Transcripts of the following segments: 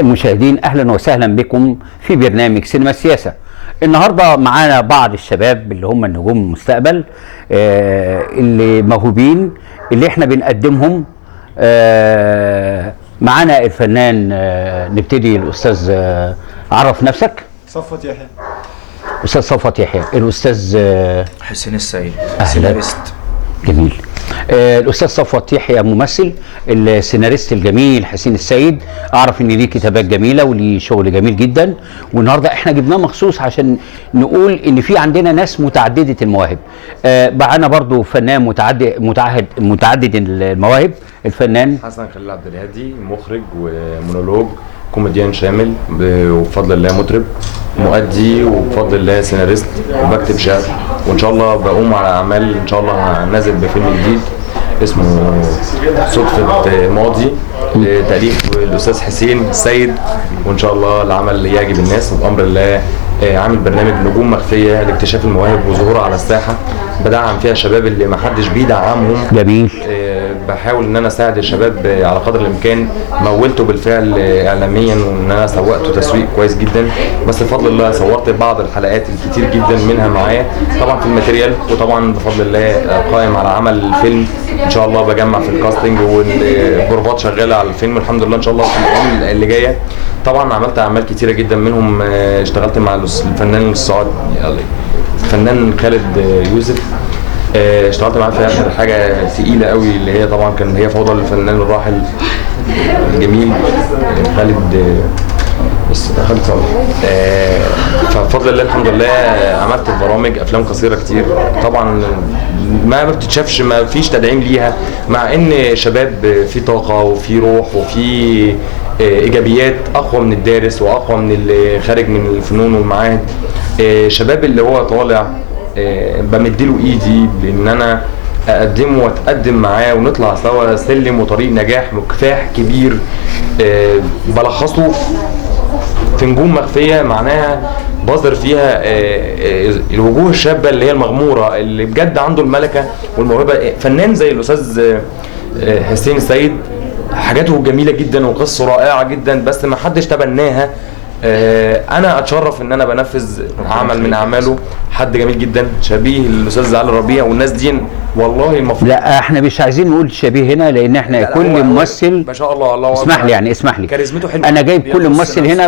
المشاهدين اهلا وسهلا بكم في برنامج سينما السياسه. النهارده معانا بعض الشباب اللي هم نجوم المستقبل، اللي موهوبين، اللي احنا بنقدمهم. معانا الفنان، نبتدي الاستاذ، عرف نفسك. صفوت يحيى. استاذ صفوت يحيى. الاستاذ حسين السيد، سيناريست. جميل. الاستاذ صفوت يحيى ممثل. السيناريست الجميل حسين السيد، اعرف ان ليه كتابات جميله وليه شغل جميل جدا، والنهارده احنا جبناه مخصوص عشان نقول ان في عندنا ناس متعدده المواهب. معانا برضو فنان متعدد المواهب، الفنان حسن خليل عبد الهادي، مخرج ومونولوج، كوميديان شامل، وبفضل الله مطرب، مؤدي، وبفضل الله سيناريست، وبكتب شعر، وان شاء الله بقوم على اعمال. ان شاء الله هنزل بفيلم جديد اسمه صدفة ماضي لتأليف الأستاذ حسين السيد، وإن شاء الله العمل يعجب الناس وبأمر الله. عامل برنامج نجوم مخفية لاكتشاف المواهب وظهورها على الساحة، بدعم فيها الشباب اللي محدش بيدعمهم. جميل. بحاول ان انا اساعد الشباب على قدر الامكان. مولته بالفعل اعلاميا، وان انا سوقته تسويق كويس جدا، بس بفضل الله صورت بعض الحلقات الكتير جدا منها معايا طبعا في الماتيريال، وطبعا بفضل الله قائم على عمل الفيلم. ان شاء الله بجمع في الكاستنج، والبروفات شغاله على الفيلم الحمد لله. ان شاء الله في الايام اللي جايه طبعا عملت اعمال كتيره جدا، منهم اشتغلت مع الفنان السعودي الفنان خالد يوسف. اشتغلت معاه في اخر حاجه ثقيله قوي، اللي هي طبعا كان هي فوضى الفنان الراحل الجميل خالد صالح. فبفضل الله الحمد لله عملت برامج افلام قصيره كتير، طبعا ما بتتشافش، ما فيش تدعيم ليها، مع ان شباب في طاقه وفي روح وفي ايجابيات اقوى من الدارس واقوى من اللي خارج من الفنون والمعاهد. شباب اللي هو طالع بمديله ايدي بان انا اقدمه واتقدم معاه ونطلع سوا سلم وطريق نجاح مكفاح كبير. بلخصه في نجوم مخفيه، معناها بظهر فيها الوجوه الشابه اللي هي المغموره، اللي بجد عنده الملكه والموهبه. فنان زي الاستاذ حسين السيد، حاجاته جميله جدا وقصه رائعه جدا، بس ما حدش تبناها. انا اتشرف ان انا بنفذ عمل من اعماله. حد جميل جدا شبيه الاستاذ علي ربيع والناس دي، والله المفروض. لا احنا مش عايزين نقول شبيه هنا، لان احنا كل ممثل ما شاء الله الله اسمح لي، يعني اسمح لي، كاريزمته حلوه. انا جايب كل ممثل هنا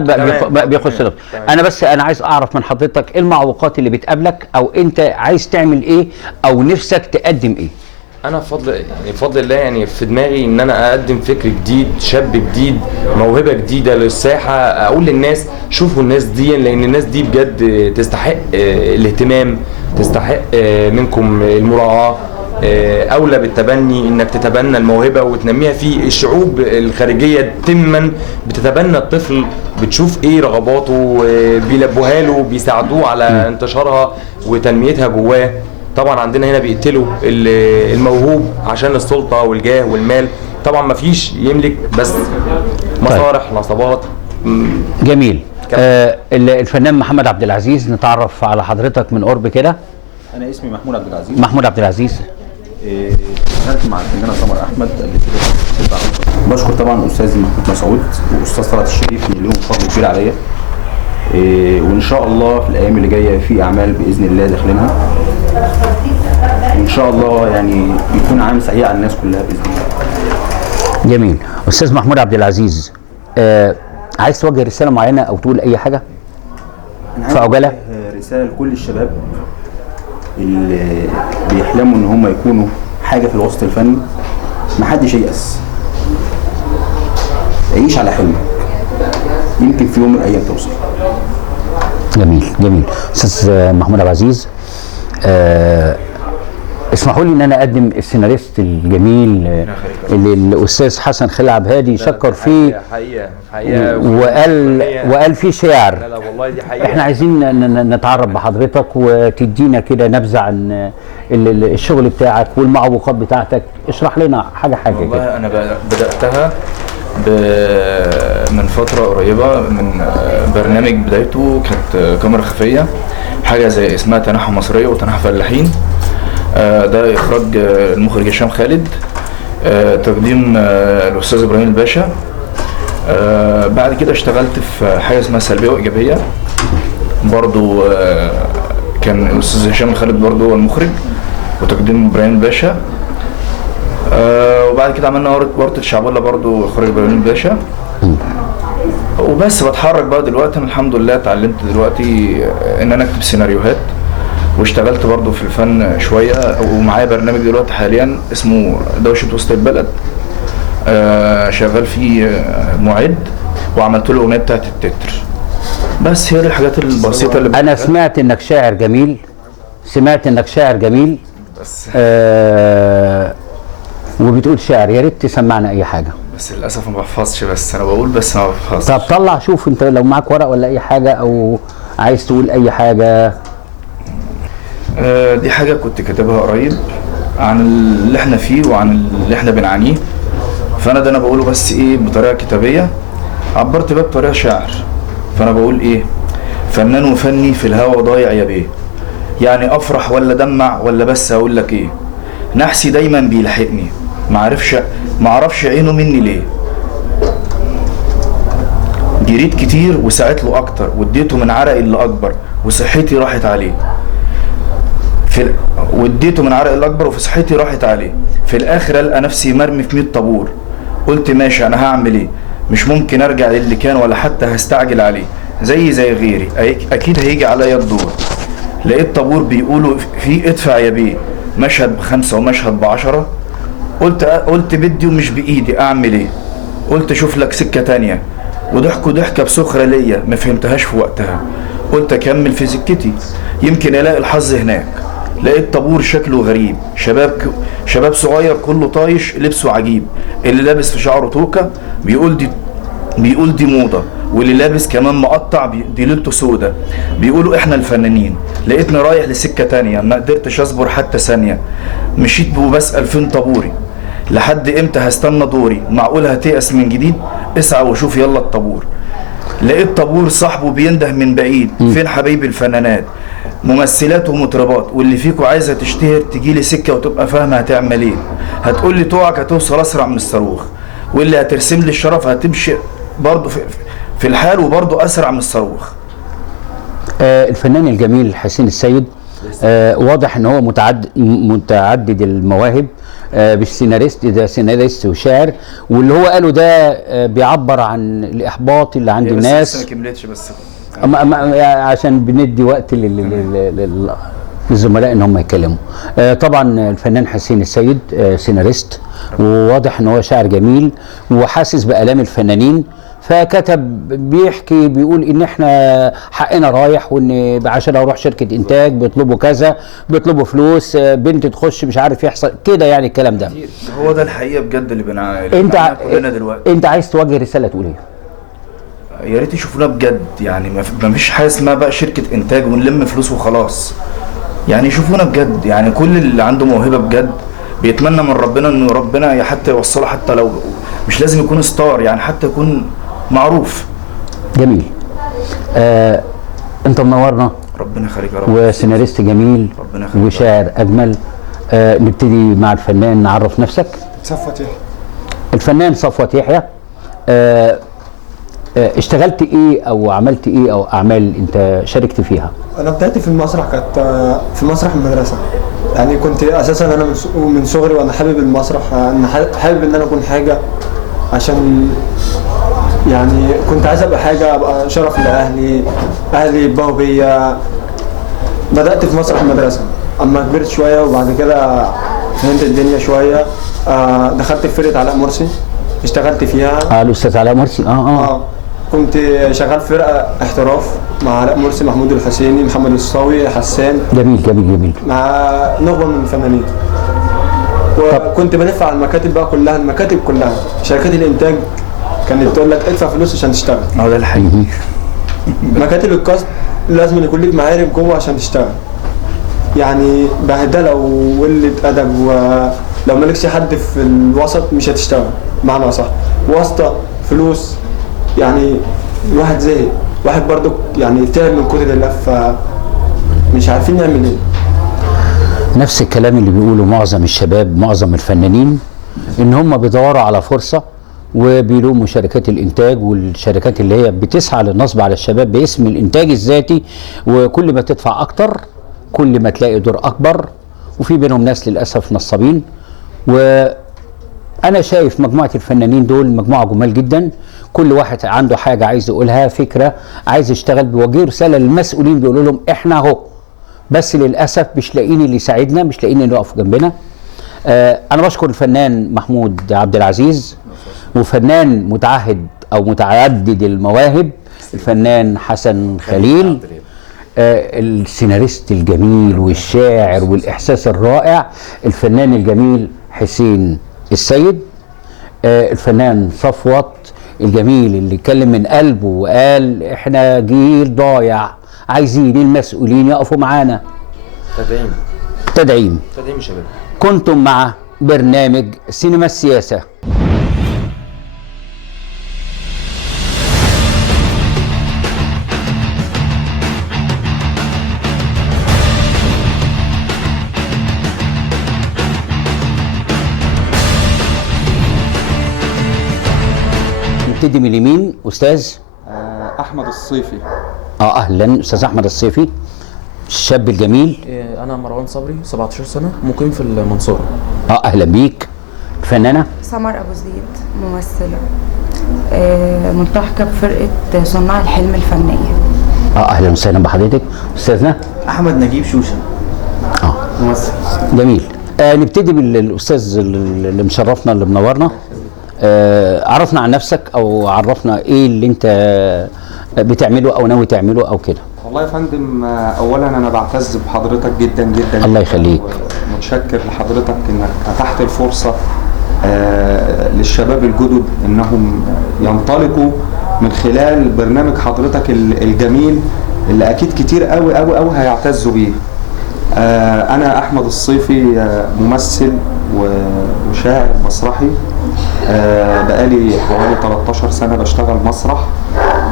بياخد صدق. انا عايز اعرف من حضرتك ايه المعوقات اللي بتقابلك، او انت عايز تعمل ايه، او نفسك تقدم ايه؟ انا بفضل الله يعني في دماغي ان انا اقدم فكر جديد، شاب جديد، موهبه جديده للساحه. اقول للناس شوفوا الناس دي، لان الناس دي بجد تستحق الاهتمام، تستحق منكم المراعاه. اولى بالتبني، انك تتبنى الموهبه وتنميها. في الشعوب الخارجيه تما بتتبنى الطفل، بتشوف ايه رغباته، بيلبوها له، بيساعدوه على انتشارها وتنميتها جواه. طبعا عندنا هنا بيقتلوا الموهوب عشان السلطه والجاه والمال. طبعا ما فيش يملك، بس مصالح نصبات. جميل. الفنان محمد عبد العزيز، نتعرف على حضرتك من قرب كده. انا اسمي محمود عبد العزيز. محمود عبد العزيز. اشتغلت مع الفنانه سمر احمد قبل كده. بشكر طبعا استاذ محمود مسعود واستاذ طلعت الشريف اللي لهم فضل كبير عليا. وان شاء الله في الايام اللي جايه في اعمال باذن الله داخلينها، وان شاء الله يعني يكون عام سعيد على الناس كلها باذن الله. جميل. استاذ محمود عبد العزيز، عايز توجه رساله معينه او تقول اي حاجه في عجاله؟ رساله لكل الشباب اللي بيحلموا ان هم يكونوا حاجه في الوسط الفني. محدش ييأس، عيش على حلمك، يمكن في يوم من الايام توصل. جميل جميل. استاذ محمود عبد العزيز، اسمحوا لي ان انا اقدم السيناريست الجميل اللي الاستاذ حسن خليل عبد الهادي شكر فيه حقيقه وقال فيه شعر. لا والله دي حقيقه. احنا عايزين نتعرف بحضرتك وتدينا كده نبذه عن الشغل بتاعك والمعوقات بتاعتك. اشرح لنا حاجه والله كده. انا بداتها من فتره قريبه، من برنامج بدايته كانت كاميرا خفيه، حاجه زي اسمها تنحى مصريه وتنحى فلاحين. ده اخراج المخرج هشام خالد، تقديم الاستاذ ابراهيم الباشا، بعد كده اشتغلت في حاجه اسمها سلبيه وايجابيه برضو. كان الاستاذ هشام خالد برضو هو المخرج وتقديم ابراهيم باشا. وبعد كده عملنا ورطه شعبولة برضو اخراج ابراهيم باشا. وبس بتحرك بقى دلوقتي. انا الحمد لله اتعلمت دلوقتي ان انا اكتب سيناريوهات، واشتغلت برضو في الفن شويه، ومعايا برنامج دلوقتي حاليا اسمه دوشه وسط البلد، شغال فيه معد، وعملت له الاغنيه بتاعت التتر. بس هي دي الحاجات البسيطه اللي انا سمعت انك شاعر جميل، بس وبتقول شعر، يا ريت تسمعنا اي حاجه. بس للاسف ما بحفظش، بس انا بقول بس ما بحفظش. طب طلع شوف انت لو معاك ورق ولا اي حاجه، او عايز تقول اي حاجه. دي حاجه كنت كاتبها قريب عن اللي احنا فيه وعن اللي احنا بنعانيه، فانا ده انا بقوله بس ايه بطريقه كتابيه، عبرت بقى بطريقه شعر. فانا بقول ايه: فنان وفني في الهوا ضايع يا بيه، يعني افرح ولا دمع ولا بس اقول لك ايه، نحسي دايما بيلحقني، معرفش عينه مني ليه، جريت كتير وساعت له اكتر، واديته من عرقي اللي اكبر وصحتي راحت عليه، واديته من عرقي اللي اكبر وصحتي راحت عليه، في الاخر القى نفسي مرمي في 100 طابور، قلت ماشي انا هعمل ايه، مش ممكن ارجع للي كان ولا حتى هستعجل عليه، زي غيري اكيد هيجي عليا الدور، لقيت طابور بيقولوا فيه ادفع يا بيه، مشهد ب5 ومشهد ب10، قلت بدي ومش بايدي اعمل ايه، قلت اشوف لك سكه تانيه، وضحكوا ضحكه بسخره ليا ما فهمتهاش في وقتها، قلت اكمل في سكتي يمكن الاقي الحظ هناك، لقيت طابور شكله غريب، شباب صغير كله طايش لبسه عجيب، اللي لابس في شعره توكه بيقول دي موضه، واللي لابس كمان مقطع دي ليلته سودا، بيقولوا احنا الفنانين، لقيتني رايح لسكه تانيه، ما قدرتش اصبر حتى ثانيه، مشيت وبسال فين طابوري، لحد امتى هستنى دوري، معقول هتيأس من جديد، اسعى وشوف يلا الطابور، لقيت طابور صاحبه بينده من بعيد، فين حبايبي الفنانات، ممثلات ومطربات، واللي فيكوا عايزه تشتهر تجيلي سكه وتبقى فاهمه هتعمل ايه، هتقولي توعك هتوصل اسرع من الصاروخ، واللي هترسم لي الشرف هتمشي برضه في الحال وبرضه اسرع من الصاروخ. الفنان الجميل حسين السيد، واضح ان هو متعدد المواهب، مش سيناريست، ده سيناريست وشاعر، واللي هو قاله ده بيعبر عن الاحباط اللي عند الناس. بس ما كملتش بس عشان بندي وقت للزملاء ان هم يتكلموا. طبعا الفنان حسين السيد سيناريست، وواضح ان هو شاعر جميل وحاسس بآلام الفنانين، فكتب بيحكي بيقول ان احنا حقنا رايح، وان عشان اروح شركه انتاج بيطلبوا كذا، بيطلبوا فلوس، بنت تخش مش عارف يحصل كده، يعني الكلام ده هو ده الحقيقه بجد اللي انت كلنا دلوقتي. انت عايز توجه رساله تقول ايه؟ يا ريت يشوفونا بجد، يعني ما فيش حاجه اسمها بقى شركه انتاج ونلم فلوس وخلاص، يعني يشوفونا بجد، يعني كل اللي عنده موهبه بجد بيتمنى من ربنا انه ربنا حتى يوصله، حتى لو مش لازم يكون ستار، يعني حتى يكون معروف. جميل. انت منورنا، ربنا يخليك يا رب، وسيناريست جميل وشاعر اجمل. نبتدي مع الفنان، نعرف نفسك. صفوت يحيى. الفنان صفوت يحيى، اشتغلت ايه او عملت ايه او اعمال انت شاركت فيها؟ انا بدايتي في المسرح كانت في مسرح المدرسه، يعني كنت اساسا انا من صغري وانا حابب المسرح، انا حابب ان انا اكون حاجه، عشان يعني كنت عايز ابقى حاجه، ابقى شرف لاهلي، اهلي يبقوا بيا. بدات في مسرح المدرسه، اما كبرت شويه وبعد كده فهمت الدنيا شويه، دخلت في فرقه علاء مرسي، اشتغلت فيها. الاستاذ علاء مرسي. كنت شغال في فرقه احتراف مع علاء مرسي، محمود الحسيني، محمد الصاوي، حسان. جميل جميل جميل. مع نخبه من الفنانين. وكنت بلف على المكاتب بقى كلها، المكاتب كلها، شركات الانتاج كانت تقول لك ادفع فلوس عشان تشتغل. ده الحقيقي. مكاتب الكاست لازم يكون لك معارف جوه عشان تشتغل. يعني بهدله وقله ادب، ولو مالكش حد في الوسط مش هتشتغل، معنى صح. واسطه، فلوس، يعني الواحد زهق، واحد برضو يعني تعب من كتر اللف، مش عارفين نعمل ايه. نفس الكلام اللي بيقوله معظم الشباب، معظم الفنانين، ان هم بيدوروا على فرصه وبيلوموا شركات الانتاج والشركات اللي هي بتسعى للنصب على الشباب باسم الانتاج الذاتي، وكل ما تدفع اكتر كل ما تلاقي دور اكبر، وفي بينهم ناس للاسف نصابين. وانا شايف مجموعه الفنانين دول مجموعه جمال جدا، كل واحد عنده حاجه عايز يقولها، فكره عايز يشتغل، بيوجه رساله للمسؤولين بيقولوا لهم احنا اهو، بس للاسف مش لاقيين اللي يساعدنا، مش لاقيين اللي يقف جنبنا. انا بشكر الفنان محمود عبد العزيز، وفنان متعهد او متعدد المواهب الفنان حسن خليل، السيناريست الجميل والشاعر والاحساس الرائع الفنان الجميل حسين السيد، الفنان صفوت الجميل اللي اتكلم من قلبه وقال احنا جيل ضايع عايزين المسؤولين يقفوا معانا. تدعيم شباب. كنتم مع برنامج سينما السياسة. نبتدي من اليمين. استاذ احمد الصيفي. اهلا استاذ احمد الصيفي، الشاب الجميل. انا مروان صبري 17 سنه مقيم في المنصوره. اهلا بيك. الفنانه سمر ابو زيد ممثله ملتحقه بفرقه صناع الحلم الفنيه. اهلا وسهلا بحضرتك. استاذنا احمد نجيب شوشه ممثل. جميل. نبتدي بالاستاذ اللي مشرفنا اللي منورنا. عرفنا عن نفسك او عرفنا ايه اللي انت بتعمله او ناوي تعمله او كده. والله يا فندم، اولا انا بعتز بحضرتك جدا جدا. الله يخليك. متشكر لحضرتك انك اتحت الفرصه للشباب الجدد انهم ينطلقوا من خلال برنامج حضرتك الجميل اللي اكيد كتير قوي قوي قوي هيعتزوا بيه. انا احمد الصيفي، ممثل وشاعر مسرحي. بقالي حوالي 13 سنة بشتغل مسرح،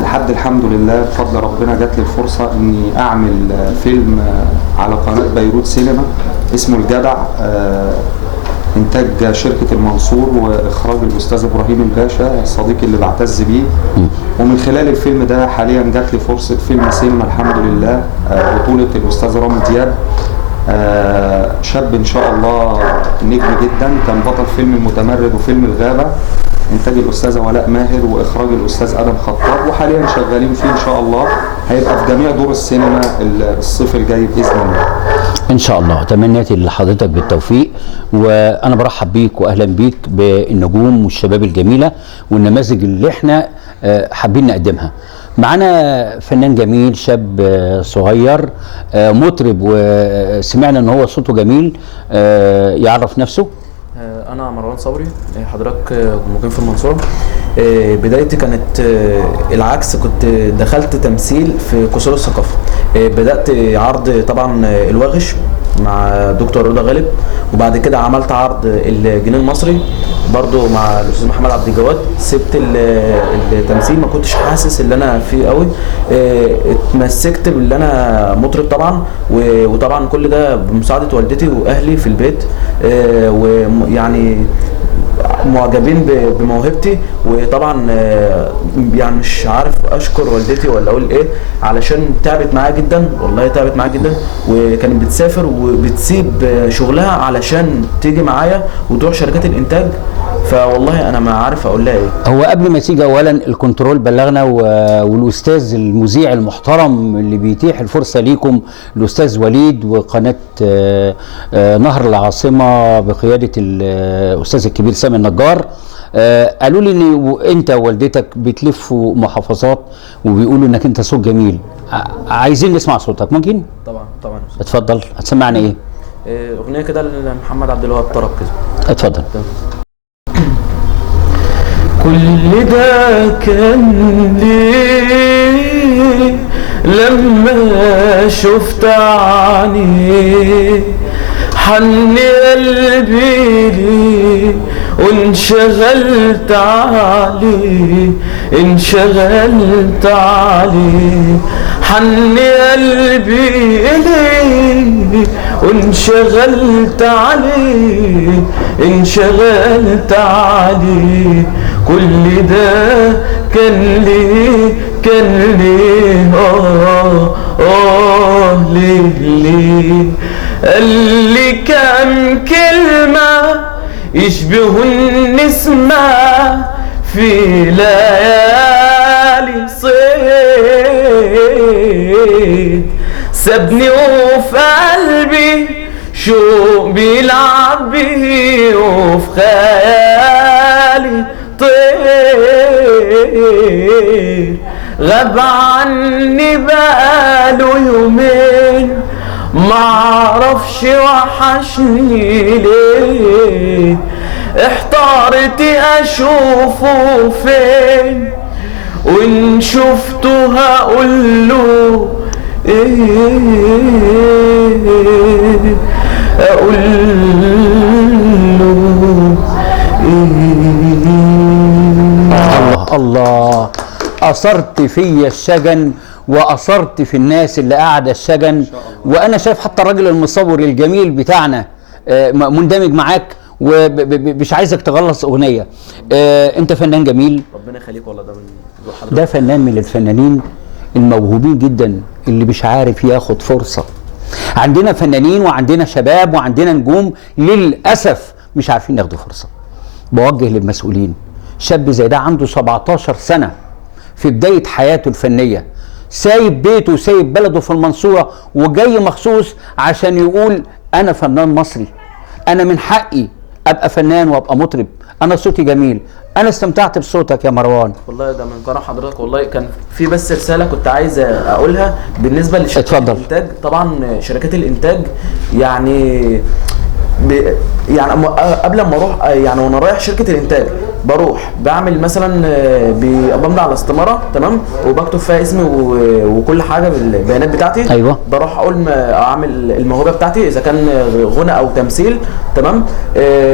لحد الحمد لله بفضل ربنا جات لي الفرصة اني اعمل فيلم على قناة بيروت سينما اسمه الجدع، انتاج شركة المنصور واخراج الاستاذ ابراهيم الباشا صديقي اللي بعتز بيه. ومن خلال الفيلم ده حاليا جات لي فرصة فيلم سينما الحمد لله، بطولة الاستاذ رامي دياب، شاب ان شاء الله نجم جدا، كان بطل فيلم المتمرد وفيلم الغابة، انتاج الاستاذه ولاء ماهر واخراج الاستاذ ادم خطاب، وحاليا شغالين فيه ان شاء الله، هيبقى في جميع دور السينما الصيف الجاي باذن الله. ان شاء الله. تمنياتي لحضرتك بالتوفيق، وانا برحب بيك واهلا بيك بالنجوم والشباب الجميله والنماذج اللي احنا حابين نقدمها. معانا فنان جميل، شاب صغير، مطرب، وسمعنا ان هو صوته جميل. يعرف نفسه. انا مروان صبري، حضرتك مقيم في المنصوره. بدايتي كانت العكس، كنت دخلت تمثيل في قصور الثقافه. بدات عرض طبعا الواغش مع دكتور رضا غالب، وبعد كده عملت عرض الجنيه المصري برضو مع الاستاذ محمد عبد الجواد. سبت التمثيل، ما كنتش حاسس ان انا فيه قوي، اتمسكت باللي انا مطرب طبعا، وطبعا كل ده بمساعده والدتي واهلي في البيت، ويعني معجبين بموهبتي. وطبعا يعني مش عارف اشكر والدتي ولا اقول ايه، علشان تعبت معايا جدا، والله تعبت معايا جدا، وكانت بتسافر وبتسيب شغلها علشان تيجي معايا وتروح شركات الانتاج، فوالله انا ما عارف اقول لها ايه. هو قبل ما تيجي اولا الكنترول بلغنا، والاستاذ المذيع المحترم اللي بيتيح الفرصه ليكم الاستاذ وليد وقناه نهر العاصمه بقياده الاستاذ الكبير سامي النجار، قالوا لي ان انت ووالدتك بتلفوا محافظات وبيقولوا انك انت صوت جميل. عايزين نسمع صوتك، ممكن؟ طبعا. اتفضل. هتسمعنا ايه؟ اغنيه كده لمحمد عبد الوهاب طرب كده. اتفضل. كل ده كان ليه لما شفت عينيه، حن قلبي ليه وانشغلت عليه، انشغلت عليه، حن قلبي ليه وانشغلت عليه، انشغلت عليه، كل ده كان ليه ليه قال لي كام كلمة يشبه النسمة في ليالي صيد سابني وفي قلبي شوق بيلعب بيه وفي خيالي طير غاب عني بقاله يومين معرفش وحشني ليه احتارت اشوفه فين وان شفته هقوله ايه اقوله الله الله، أثرت في الشجن وأثرت في الناس اللي قاعدة الشجن. وأنا شايف حتى الراجل المصور الجميل بتاعنا مندمج معاك ومش عايزك تغلص أغنية. أنت فنان جميل، ربنا يخليك والله. ده من حضرتك، ده فنان من الفنانين الموهوبين جدا اللي مش عارف ياخد فرصة. عندنا فنانين وعندنا شباب وعندنا نجوم للأسف مش عارفين ياخدوا فرصة. بوجه للمسؤولين، شاب زي ده عنده 17 سنة في بداية حياته الفنية، سايب بيته وسايب بلده في المنصورة وجاي مخصوص عشان يقول أنا فنان مصري، أنا من حقي أبقى فنان وأبقى مطرب، أنا صوتي جميل. أنا استمتعت بصوتك يا مروان. والله ده من كرم حضرتك. والله كان في بس رسالة كنت عايز أقولها بالنسبة لشركات الإنتاج. طبعا شركات الإنتاج يعني قبل ما اروح يعني وانا رايح شركه الانتاج بروح بعمل مثلا بمضي على استماره تمام وبكتب فيها اسمي وكل حاجه بالبيانات بتاعتي. ايوه. بروح اقول اعمل الموهبه بتاعتي اذا كان غنى او تمثيل تمام.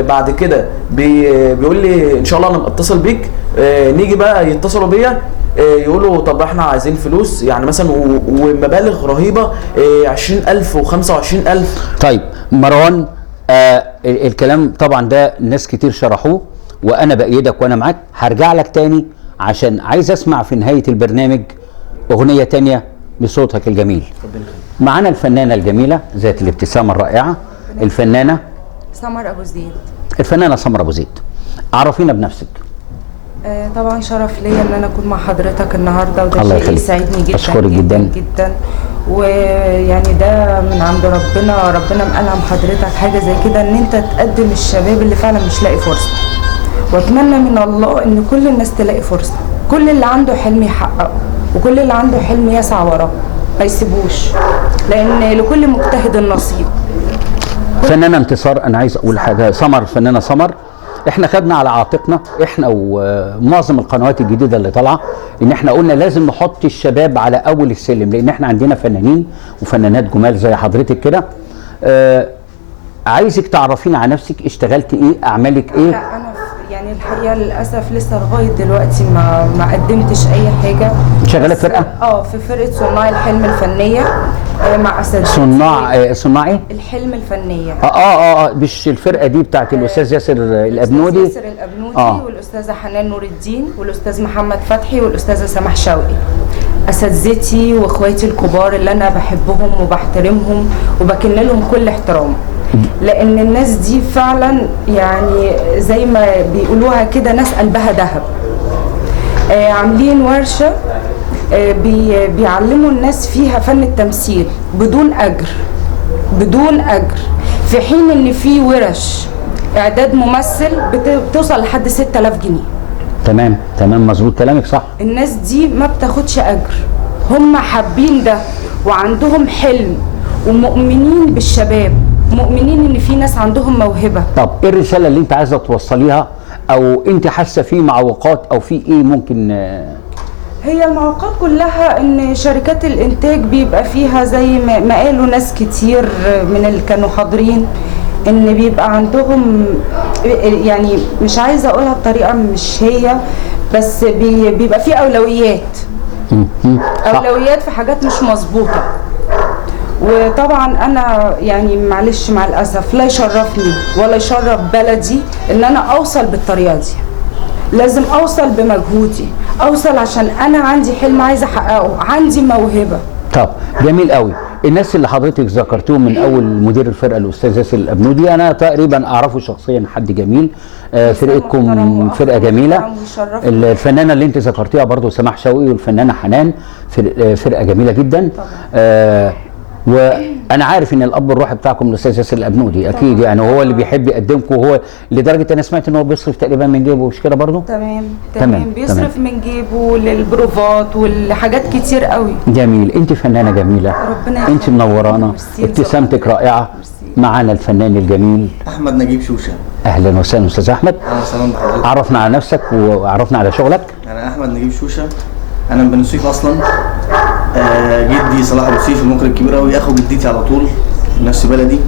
بعد كده بيقول لي ان شاء الله انا اتصل بيك. نيجي بقى يتصلوا بيا يقولوا طب احنا عايزين فلوس يعني مثلا ومبالغ رهيبه 20,000 و25,000. طيب مروان، الكلام طبعا ده ناس كتير شرحوه وانا بايدك وانا معاك. هرجع لك تاني عشان عايز اسمع في نهاية البرنامج اغنية تانية بصوتك الجميل. معانا الفنانة الجميلة ذات الابتسامة الرائعة، الفنانة سمر ابو زيد. الفنانة سمر ابو زيد، عرفينا بنفسك. طبعا شرف ليا ان انا اكون مع حضرتك النهارده، وده شيء يسعدني جدا أشكرك جدا جدا. ويعني ده من عند ربنا مألهم حضرتك حاجه زي كده ان انت تقدم الشباب اللي فعلا مش لاقي فرصه. واتمنى من الله ان كل الناس تلاقي فرصه، كل اللي عنده حلم يحققه وكل اللي عنده حلم يسعى وراه ما يسيبوش، لان لكل مجتهد نصيب. فنانة انتصار، انا عايز اقول حاجه. سمر، فنانة سمر، احنا خدنا على عاتقنا احنا ومعظم القنوات الجديده اللي طالعه ان احنا قلنا لازم نحط الشباب على اول السلم، لان احنا عندنا فنانين وفنانات جمال زي حضرتك كده. عايزك تعرفينا عن نفسك، اشتغلت ايه، اعمالك ايه؟ لا انا يعني الحقيقه للاسف لسه لغايه دلوقتي ما قدمتش اي حاجه. شغاله فرقه؟ في فرقه صناع الحلم الفنيه مع اساتذه. صناع ايه؟ الحلم الفنيه. مش الفرقه دي بتاعت الاستاذ ياسر الابنودي؟ ياسر الابنودي والاستاذه حنان نور الدين والاستاذ محمد فتحي والاستاذه سماح شوقي. اساتذتي واخواتي الكبار اللي انا بحبهم وبحترمهم وبكن لهم كل احترام، لان الناس دي فعلا يعني زي ما بيقولوها كده ناس قلبها ذهب. عاملين ورشه بيعلموا الناس فيها فن التمثيل بدون اجر، في حين ان في ورش اعداد ممثل بتوصل لحد 6000 جنيه. تمام مظبوط كلامك صح. الناس دي ما بتاخدش اجر، هم حابين ده وعندهم حلم ومؤمنين بالشباب، مؤمنين ان في ناس عندهم موهبه. طب ايه الرساله اللي انت عايزه توصليها، او انت حاسه في معوقات او في ايه ممكن؟ هي المعوقات كلها ان شركات الانتاج بيبقى فيها زي ما قالوا ناس كتير من اللي كانوا حاضرين ان بيبقى عندهم، يعني مش عايزه اقولها بطريقه مش هي، بس بيبقى في اولويات في حاجات مش مظبوطه. وطبعا انا يعني معلش مع الاسف لا يشرفني ولا يشرف بلدي ان انا اوصل بالطريقه دي، لازم اوصل بمجهودي، اوصل عشان انا عندي حلم عايزه احققه، عندي موهبه. طب جميل قوي. الناس اللي حضرتك ذكرتهم من اول مدير الفرقه الاستاذ ياسر الابنودي، انا تقريبا اعرفه شخصيا، حد جميل. فرقتكم فرقه جميله. الفنانه اللي انت ذكرتيها برضو سماح شوقي والفنانه حنان، فرقه جميله جدا. وانا عارف ان الاب الروحي بتاعكم الاستاذ ياسر الابنودي اكيد يعني هو اللي بيحب يقدمكم، وهو لدرجه انا سمعت ان هو بيصرف تقريبا من جيبه، مش كده برضه؟ تمام بيصرف من جيبه للبروفات والحاجات كتير قوي. جميل. انت فنانه جميله، ربنا انت منورانا، ابتسامتك رائعه. معانا الفنان الجميل احمد نجيب شوشه. اهلا وسهلا استاذ احمد. اهلا وسهلا بحضرتك. عرفنا على نفسك وعرفنا على شغلك. انا احمد نجيب شوشه، انا من بني سويف اصلا. جدي صلاح ابو سيف المخرج الكبير قوي، اخو جدتي على طول، نفس بلدي.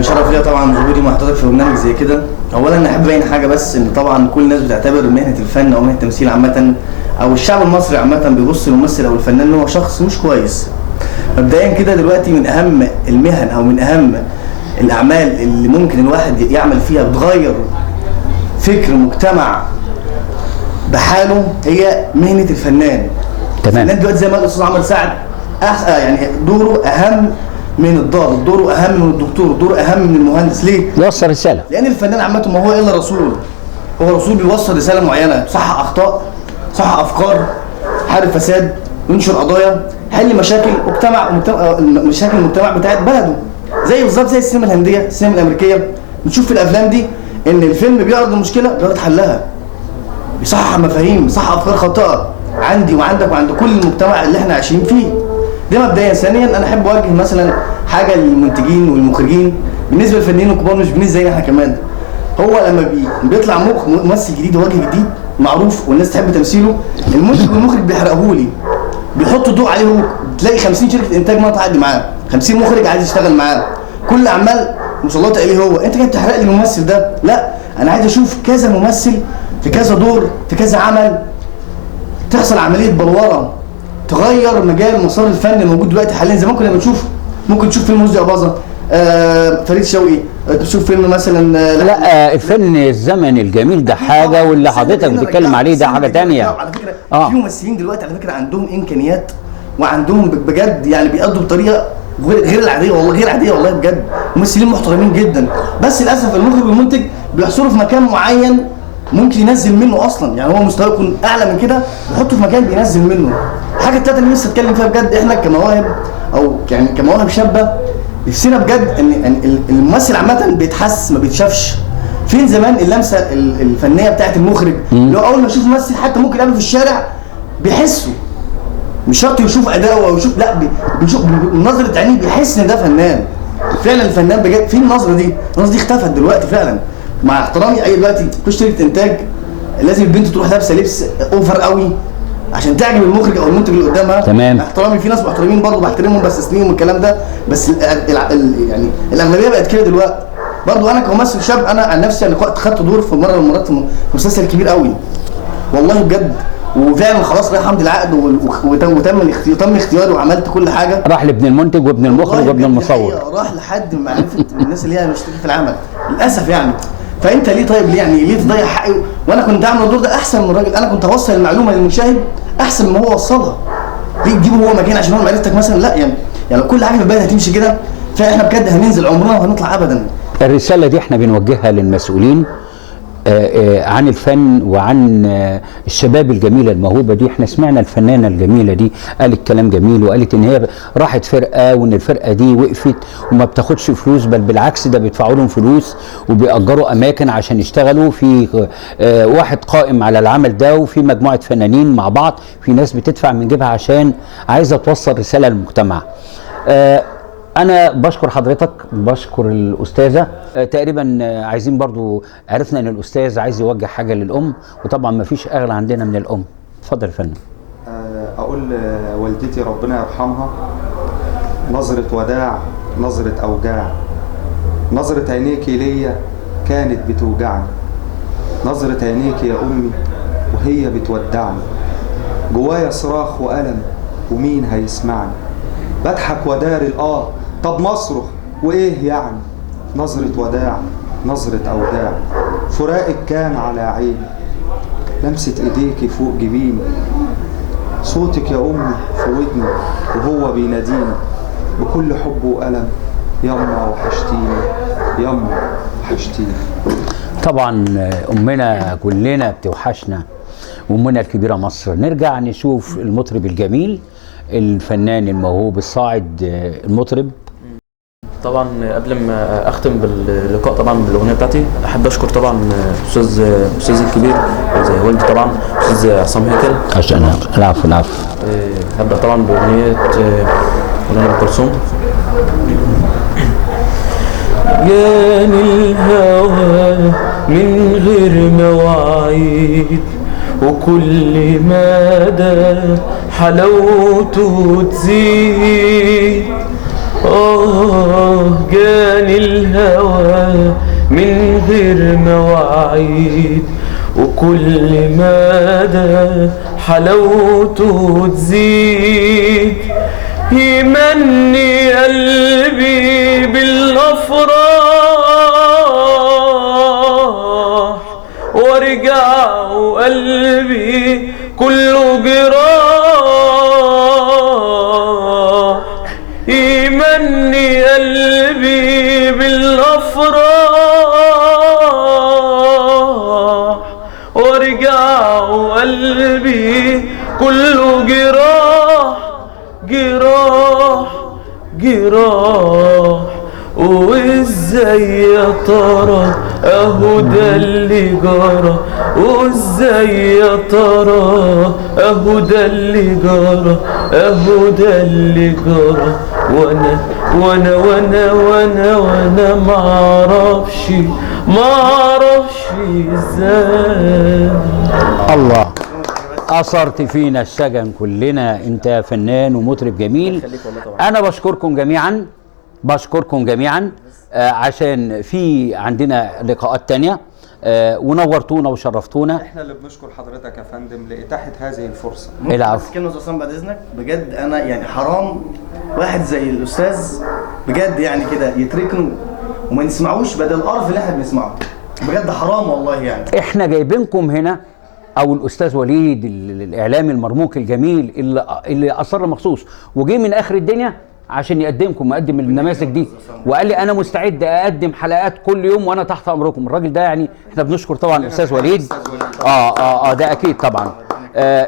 شرف ليا طبعا وجودي مع حضرتك في برنامج زي كده. اولا انا احب ابين حاجه، بس ان طبعا كل الناس بتعتبر مهنه الفن او مهنه التمثيل عامه او الشعب المصري عامه بيبص للممثل او الفنان ان هو شخص مش كويس. مبدئيا كده دلوقتي من اهم المهن او من اهم الاعمال اللي ممكن الواحد يعمل فيها بتغير فكر مجتمع بحاله هي مهنه الفنان. تمام. الفنان دلوقتي زي ما قال الاستاذ عمرو سعد يعني دوره اهم من الضابط، دوره اهم من الدكتور، دوره اهم من المهندس. ليه؟ يوصل رساله. لان الفنان عامه ما هو الا رسول، هو رسول بيوصل رساله معينه، صح اخطاء، صح افكار، حارب فساد، ينشر قضايا، حل مشاكل مشاكل المجتمع بتاعت بلده. زي بالظبط زي السينما الهنديه، السينما الامريكيه. بنشوف في الافلام دي ان الفيلم بيعرض المشكله بيعرض حلها، بيصحح مفاهيم، بيصحح افكار خاطئه عندي وعندك وعند كل المجتمع اللي احنا عايشين فيه. ده مبدئيا. ثانيا انا احب اوجه مثلا حاجه للمنتجين والمخرجين بالنسبه للفنانين الكبار، مش بالنسبه زينا احنا كمان. هو لما بيطلع ممثل جديد ووجه جديد معروف والناس تحب تمثيله، المنتج والمخرج بيحرقهولي، بيحطوا الضوء عليه. هو تلاقي 50 شركه انتاج ما تعدي معاه، 50 مخرج عايز يشتغل معاه، كل اعمال مسلطه اليه هو. انت كده بتحرق لي الممثل ده؟ لا، انا عايز اشوف كذا ممثل في كذا دور في كذا عمل، تحصل عمليه بلوره تغير مجال مسار الفن الموجود دلوقتي حاليا. زي ما كنا بنشوف، ممكن تشوف فيلم رشدي اباظه، فريد شوقي، تشوف فيلم مثلا لا الفن الزمن الجميل ده حاجه، واللي حضرتك بتتكلم عليه ده حاجه ثانيه. على فكره في ممثلين دلوقتي على فكره عندهم امكانيات وعندهم بجد يعني بيقضوا بطريقه غير العاديه، والله غير عاديه، والله بجد ممثلين محترمين جدا. بس للاسف المخرج والمنتج بيحصروا في مكان معين ممكن ينزل منه اصلا، يعني هو مستواه يكون اعلى من كده بيحطه في مكان بينزل منه. الحاجه الثالثه اللي نفسي اتكلم فيها بجد، احنا كمواهب او يعني كمواهب شابه نفسنا بجد ان الممثل عامه بيتحس ما بيتشافش. فين زمان اللمسه الفنيه بتاعت المخرج؟ لو اول ما يشوف ممثل حتى ممكن يقابله في الشارع بيحسه، مش شرط يشوف اداؤه او يشوف، لا بيشوف نظره عينيه بيحس ان ده فنان فعلا. الفنان بجد فين النظره دي؟ النظره دي اختفت دلوقتي فعلا. مع احترامي اي دلوقتي كل شركه انتاج لازم البنت تروح لابسه لبس اوفر قوي عشان تعجب المخرج او المنتج اللي قدامها. تمام. احترامي، في ناس محترمين برضه بحترمهم بس سنين والكلام ده، بس يعني الاغلبيه بقت كده دلوقتي. برضه انا كممثل شاب، انا عن نفسي انا خدت دور في مره من المرات في مسلسل كبير قوي والله بجد، وفعلا خلاص راح حمد العقد وتم اختياري وعملت كل حاجه. راح لابن المنتج وابن المخرج وابن المصور، راح لحد معرفه الناس اللي هي مشتركه في العمل للاسف يعني. فانت ليه طيب ليه يعني ليه تضيع حقي؟ وانا كنت اعمل الدور ده احسن من الراجل، انا كنت اوصل المعلومه للمشاهد احسن ما هو وصلها. ليه تجيبه هو مكان عشان هو معرفتك مثلا؟ لا يعني كل حاجه في البلد هتمشي كده، فاحنا بجد هننزل عمرنا وهنطلع ابدا. الرساله دي احنا بنوجهها للمسؤولين عن الفن وعن الشباب الجميله الموهوبه دي. احنا سمعنا الفنانه الجميله دي قالت كلام جميل، وقالت ان هي راحت فرقه وان الفرقه دي وقفت وما بتاخدش فلوس، بل بالعكس ده بيدفعوا لهم فلوس وبيأجروا اماكن عشان يشتغلوا في واحد قائم على العمل ده، وفي مجموعه فنانين مع بعض، في ناس بتدفع من جيبها عشان عايزه توصل رساله للمجتمع. أنا بشكر حضرتك، بشكر الأستاذة. تقريبا عايزين برضو، عرفنا إن الأستاذ عايز يوجه حاجة للأم، وطبعا ما فيش أغلى عندنا من الأم. اتفضل يا فندم. أقول والدتي ربنا يرحمها، نظرة وداع، نظرة أوجاع، نظرة عينيكي ليا كانت بتوجعني، نظرة عينيكي يا أمي وهي بتودعني، جوايا صراخ وألم ومين هيسمعني، بضحك وداري طب مصرخ وايه يعني، نظرة وداع نظرة أوداع، فراقك كان على عيني، لمسة إيديكي فوق جبيني، صوتك يا أمي في ودني وهو بيناديني بكل حب وألم، يما وحشتيني يما وحشتيني. طبعا امنا كلنا بتوحشنا، وامنا الكبيره مصر. نرجع نشوف المطرب الجميل الفنان الموهوب الصاعد المطرب. طبعا قبل ما اختم باللقاء طبعا بالاغنيه بتاعتي، احب اشكر طبعا استاذي الكبير زي والدي طبعا استاذ عصام هيكل. العفو العفو. هبدا طبعا باغنيه مولانا ام كلثوم. جاني الهوى من غير مواعيد، وكل مدى حلاوته تزيد. جاني الهوى من غير مواعيد، وكل مدى حلاوته تزيد. يمني قلبي بالافراح، وارجع وقلبي كله جراح. يمني قلبي بالافراح، وارجع وقلبي كله جراح جراح جراح. وازاي يا ترى اهو ده اللي جرى، وازاي يا ترى اهو ده اللي جرى، اهو ده اللي جرى. وانا وانا وانا وانا وانا معرفش ازاي. الله، أثرت فينا الشجن كلنا. أنت فنان ومطرب جميل. أنا بشكركم جميعا عشان في عندنا لقاءات تانية، ونورتونا وشرفتونا. احنا اللي بنشكر حضرتك يا فندم لإتاحة هذه الفرصة. العفو. كلمة عصام بعد إذنك، بجد أنا يعني حرام واحد زي الأستاذ بجد يعني كده يتركنوا وما نسمعوش بدل القرف اللي احنا بنسمعه. بجد حرام والله. يعني احنا جايبينكم هنا، او الاستاذ وليد الاعلامي المرموق الجميل اللي اصر مخصوص وجه من اخر الدنيا عشان مقدم النماذج دي، وقال لي انا مستعد اقدم حلقات كل يوم وانا تحت امركم. الراجل ده يعني احنا بنشكر طبعا الاستاذ وليد. ده اكيد طبعا.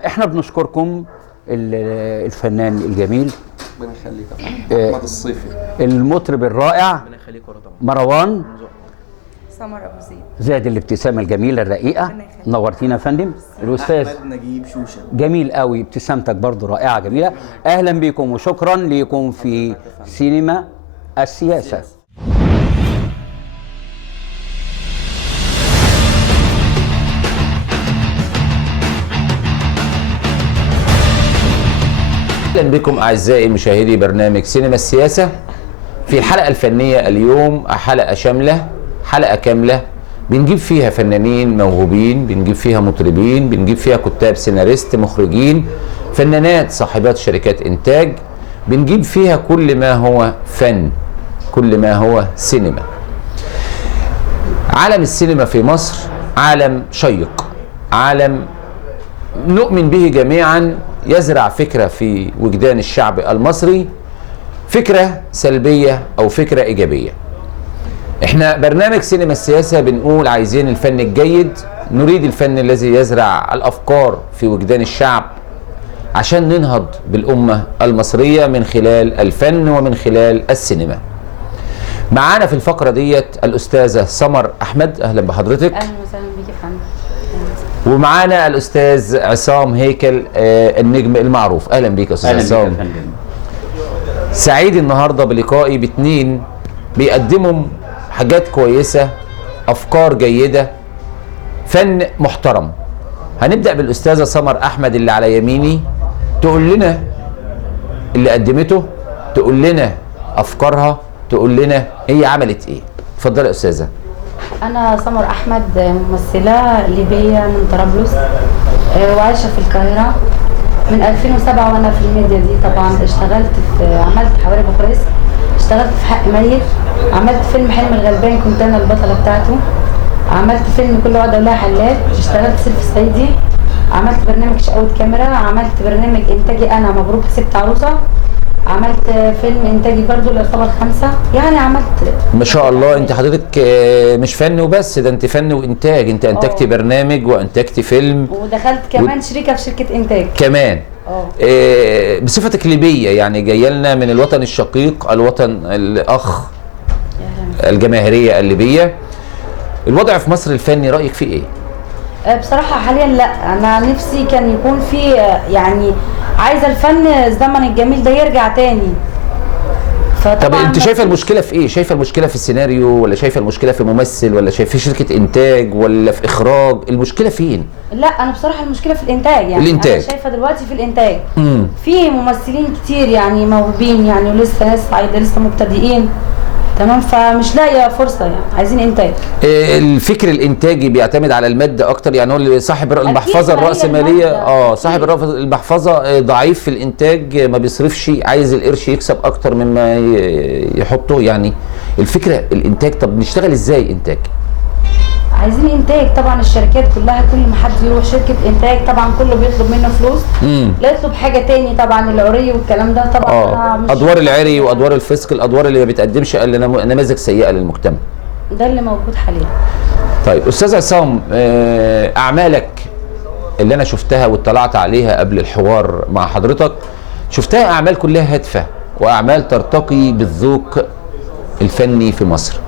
احنا بنشكركم الفنان الجميل ربنا يخليك يا فندم احمد الصيفي، المطرب الرائع مروان سمر ابو زيد، زاد الابتسامه الجميله الرقيقه. نورتينا يا فندم. الاستاذ أحمد نجيب شوشه جميل قوي، ابتسامتك برضو رائعه جميله. اهلا بكم وشكرا لكم في سينما السياسه. اهلا بكم اعزائي مشاهدي برنامج سينما السياسه. في الحلقه الفنيه اليوم حلقه شامله، حلقه كامله بنجيب فيها فنانين موهوبين، بنجيب فيها مطربين، بنجيب فيها كتاب سيناريست، مخرجين، فنانات صاحبات شركات انتاج، بنجيب فيها كل ما هو فن، كل ما هو سينما. عالم السينما في مصر عالم شيق، عالم نؤمن به جميعا، يزرع فكرة في وجدان الشعب المصري، فكرة سلبية أو فكرة إيجابية. احنا برنامج سينما السياسة بنقول عايزين الفن الجيد، نريد الفن الذي يزرع الأفكار في وجدان الشعب عشان ننهض بالأمة المصرية من خلال الفن ومن خلال السينما. معانا في الفقرة ديت الأستاذة سمر أحمد، أهلا بحضرتك. أهلا وسهلا بيك يا فندم. ومعانا الأستاذ عصام هيكل النجم المعروف، أهلا بيك يا أستاذ عصام. سعيد النهاردة بلقائي باتنين بيقدموا حاجات كويسة، أفكار جيدة، فن محترم. هنبدأ بالأستاذة سمر أحمد اللي على يميني، تقول لنا اللي قدمته، تقول لنا أفكارها، تقول لنا هي عملت إيه. اتفضلي يا أستاذة. أنا سمر أحمد، ممثلة ليبية من طرابلس، وعايشة في القاهرة من 2007 وأنا في الميديا دي. طبعا اشتغلت في، عملت حواري بوخارست، اشتغلت في حق ميت، عملت فيلم حلم الغلبان كنت انا البطله بتاعته. عملت فيلم كل واحده لها حلال، اشتغلت سيلف صعيدي. عملت برنامج شقاوة كاميرا. عملت برنامج انتاجي انا مبروك ست عروسه. عملت فيلم انتاجي برضو اللي يعتبر 5. يعني عملت ما شاء الله. انت حضرتك مش فن وبس، ده انت فن وانتاج. انت انتجتي برنامج وانتجتي فيلم ودخلت كمان شريكه في شركه انتاج كمان. بصفتك ليبيه، يعني جايه لنا من الوطن الشقيق، الوطن الاخ، الجماهيريه الليبيه. الوضع في مصر الفني رايك فيه ايه؟ بصراحه حاليا لا، انا نفسي كان يكون في يعني عايزه الفن الزمن الجميل ده يرجع تاني. طب انت شايفه المشكله في ايه؟ شايفه المشكله في السيناريو، ولا شايفه المشكله في ممثل، ولا شايفه في شركه انتاج، ولا في اخراج؟ المشكله فين؟ لا انا بصراحه المشكله في الانتاج. يعني الانتاج. انا شايفه دلوقتي في الانتاج في ممثلين كتير يعني موهوبين يعني، ولسه ناس صعيده لسه مبتدئين تمام، فمش لاقيه فرصه. يعني عايزين انتاج. الفكر الانتاجي بيعتمد على الماده اكتر، يعني هو صاحب المحفظه الراسماليه صاحب المحفظه ضعيف في الانتاج، ما بيصرفش، عايز القرش يكسب اكتر مما يحطه. يعني الفكره الانتاج. طب نشتغل ازاي انتاج؟ عايزين انتاج طبعا. الشركات كلها كل ما حد يروح شركه انتاج طبعا كله بيطلب منه فلوس. لا يطلب حاجه تاني طبعا، العري والكلام ده طبعا. ادوار العري وادوار الفسق، الادوار اللي ما بتقدمش الا نماذج سيئه للمجتمع. ده اللي موجود حاليا. طيب استاذ عصام، اعمالك اللي انا شفتها واطلعت عليها قبل الحوار مع حضرتك، شفتها اعمال كلها هادفه واعمال ترتقي بالذوق الفني في مصر.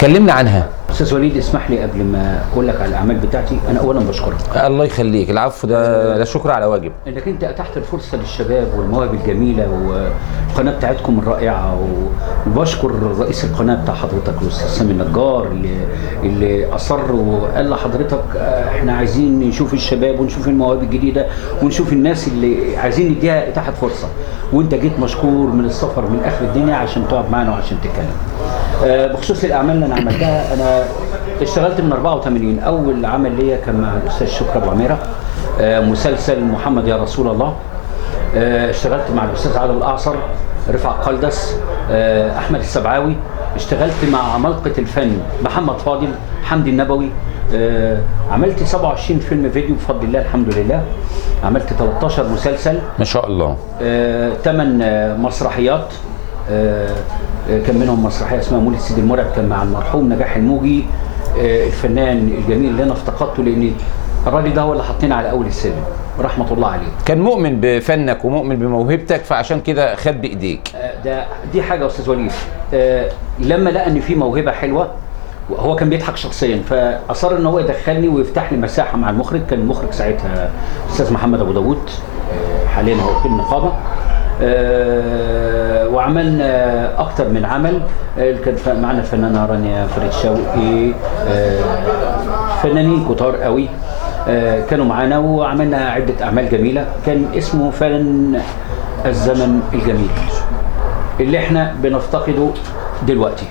كلمنا عنها. استاذ وليد اسمح لي قبل ما اقول لك على الاعمال بتاعتي، انا اولا بشكرك. الله يخليك. العفو، ده لا شكر على واجب. انك انت اتحت الفرصه للشباب والمواهب الجميله، والقناه بتاعتكم الرائعه، وبشكر رئيس القناه بتاع حضرتك الاستاذ سامي النجار اللي اصر وقال لحضرتك احنا عايزين نشوف الشباب ونشوف المواهب الجديده ونشوف الناس اللي عايزين نديها اتاحه فرصه. وانت جيت مشكور من السفر من اخر الدنيا عشان تقعد معانا وعشان تتكلم. بخصوص الاعمال اللي انا عملتها، انا اشتغلت من 84. اول عمل ليا كان مع الاستاذ شكري ابو عميره، مسلسل محمد يا رسول الله. اشتغلت مع الاستاذ عادل الاعصر، رفعت قلدس، احمد السبعاوي. اشتغلت مع عمالقه الفن محمد فاضل، حمدي النبوي. عملت 27 فيلم فيديو بفضل الله الحمد لله. عملت 13 مسلسل ما شاء الله. 8 مسرحيات. كان منهم مسرحيه اسمها مولد سيد المرعب، كان مع المرحوم نجاح الموجي، الفنان الجميل اللي انا افتقدته، لان الراجل ده هو اللي حطينا على اول السلم رحمه الله عليه. كان مؤمن بفنك ومؤمن بموهبتك، فعشان كده خد بايديك. دي حاجه يا استاذ وليد. لما لقى ان في موهبه حلوه، هو كان بيضحك شخصيا، فاصر ان هو يدخلني ويفتح لي مساحه مع المخرج. كان المخرج ساعتها الاستاذ محمد ابو داوود، حاليا هو في النقابه. وعملنا اكتر من عمل. كان معنا الفنانه رانيا فريد شوقي، فنانين كتار قوي كانوا معانا، وعملنا عده اعمال جميله. كان اسمه فن الزمن الجميل اللي احنا بنفتقده دلوقتي.